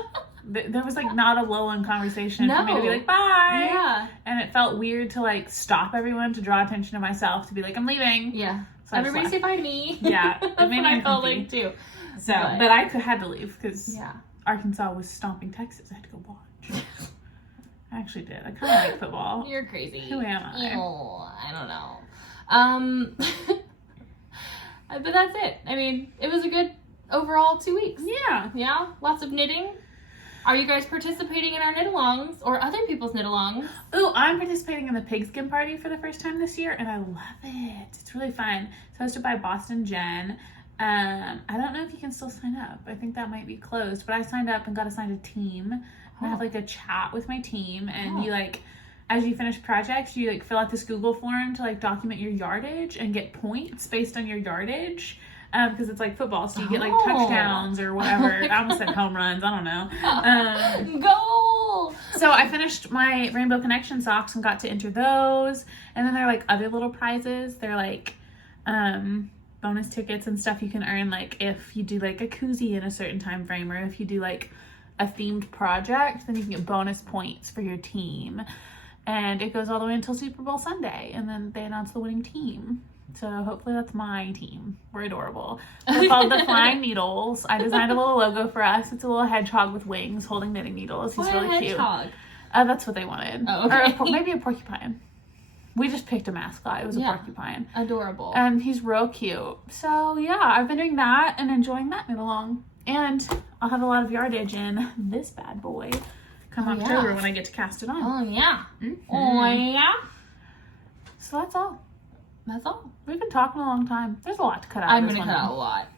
There was, not a lull in conversation for me to be like, bye. Yeah. And it felt weird to, stop everyone to draw attention to myself, to be like, I'm leaving. Yeah. So everybody say bye to me. Yeah. That's what I felt like, too. So, but I had to leave, because yeah. Arkansas was stomping Texas. I had to go watch. I actually did. I kind of like football. You're crazy. Who am I? Oh, I don't know. But that's it. I mean, it was a good overall 2 weeks. Yeah. Yeah. Lots of knitting. Are you guys participating in our knit-alongs or other people's knit-alongs? Oh, I'm participating in the pigskin party for the first time this year, and I love it. It's really fun. It's hosted by Boston Jen. I don't know if you can still sign up. I think that might be closed, but I signed up and got assigned a team. And I have a chat with my team, and you as you finish projects, you fill out this Google form to document your yardage and get points based on your yardage. Because it's football, so you get touchdowns or whatever. I almost said home runs. I don't know. Goal! So I finished my Rainbow Connection socks and got to enter those. And then there are other little prizes. They're bonus tickets and stuff you can earn if you do a koozie in a certain time frame, or if you do a themed project, then you can get bonus points for your team. And it goes all the way until Super Bowl Sunday, and then they announce the winning team. So hopefully that's my team. We're adorable. We're called the Flying Needles. I designed a little logo for us. It's a little hedgehog with wings holding knitting needles. He's really cute. Hedgehog? That's what they wanted. Oh, okay. Or maybe a porcupine. We just picked a mascot. It was a porcupine. Adorable. And he's real cute. So yeah, I've been doing that and enjoying that knit along. And I'll have a lot of yardage in this bad boy come October when I get to cast it on. Oh yeah. Oh yeah. So that's all. That's all. We've been talking a long time. There's a lot to cut out. I'm going to cut out a lot.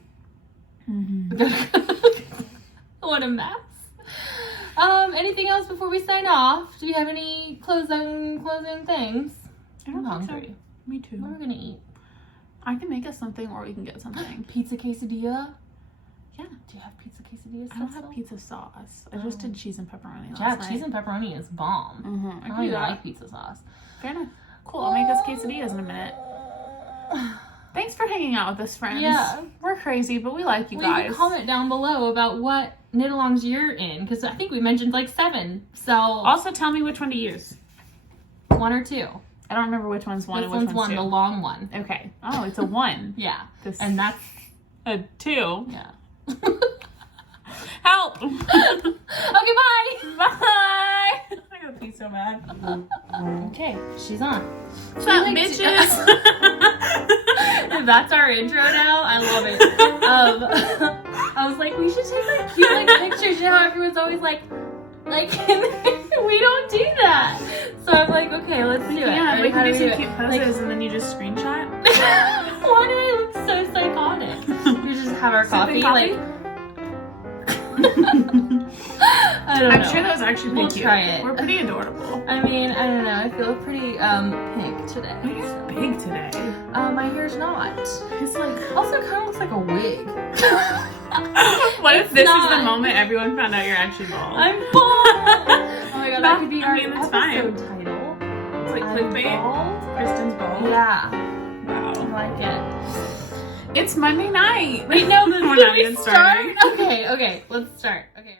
What a mess. Anything else before we sign off? Do you have any closing things? I'm hungry. So. Me too. What are we going to eat? I can make us something, or we can get something. Pizza quesadilla? Yeah. Do you have pizza quesadilla sauce? I don't have pizza sauce. I just did cheese and pepperoni last night. Cheese and pepperoni is bomb. I don't even like pizza sauce. Fair enough. Cool. I'll make us quesadillas in a minute. Thanks for hanging out with us, friends. Yeah. We're crazy, but we like you guys. Leave a comment down below about what knit-alongs you're in, because I think we mentioned 7. So also tell me which one to use. 1 or 2. I don't remember which one's 1 and which one's 2. The long one. Okay. Oh, it's a 1. Yeah. And that's a 2. Yeah. Help! Okay, bye! Bye! I'm gonna be so mad. Okay, she's on. What's up, bitches? That's our intro now. I love it. I was like, we should take cute pictures. You know how everyone's always like, we don't do that. So I'm like, okay, let's do it. Yeah, we can do some cute poses and then you just screenshot. Why do I look so psychotic? We just have our coffee. I don't know. I'm sure those actually We'll cute. try it. We're pretty adorable. I mean, I don't know. I feel pretty pink today. My hair's so. big today. My hair's not. It's like... Also, kind of looks like a wig. What if It's this is not. the moment everyone found out you're actually bald? I'm bald. Oh my god, that could be our that's episode fine. title. It's like I'm clickbait. bald. Kristen's bald. Yeah, Wow. I like it. It's Monday night. Wait, no, We're did not we even start? starting. Okay, let's start. Okay.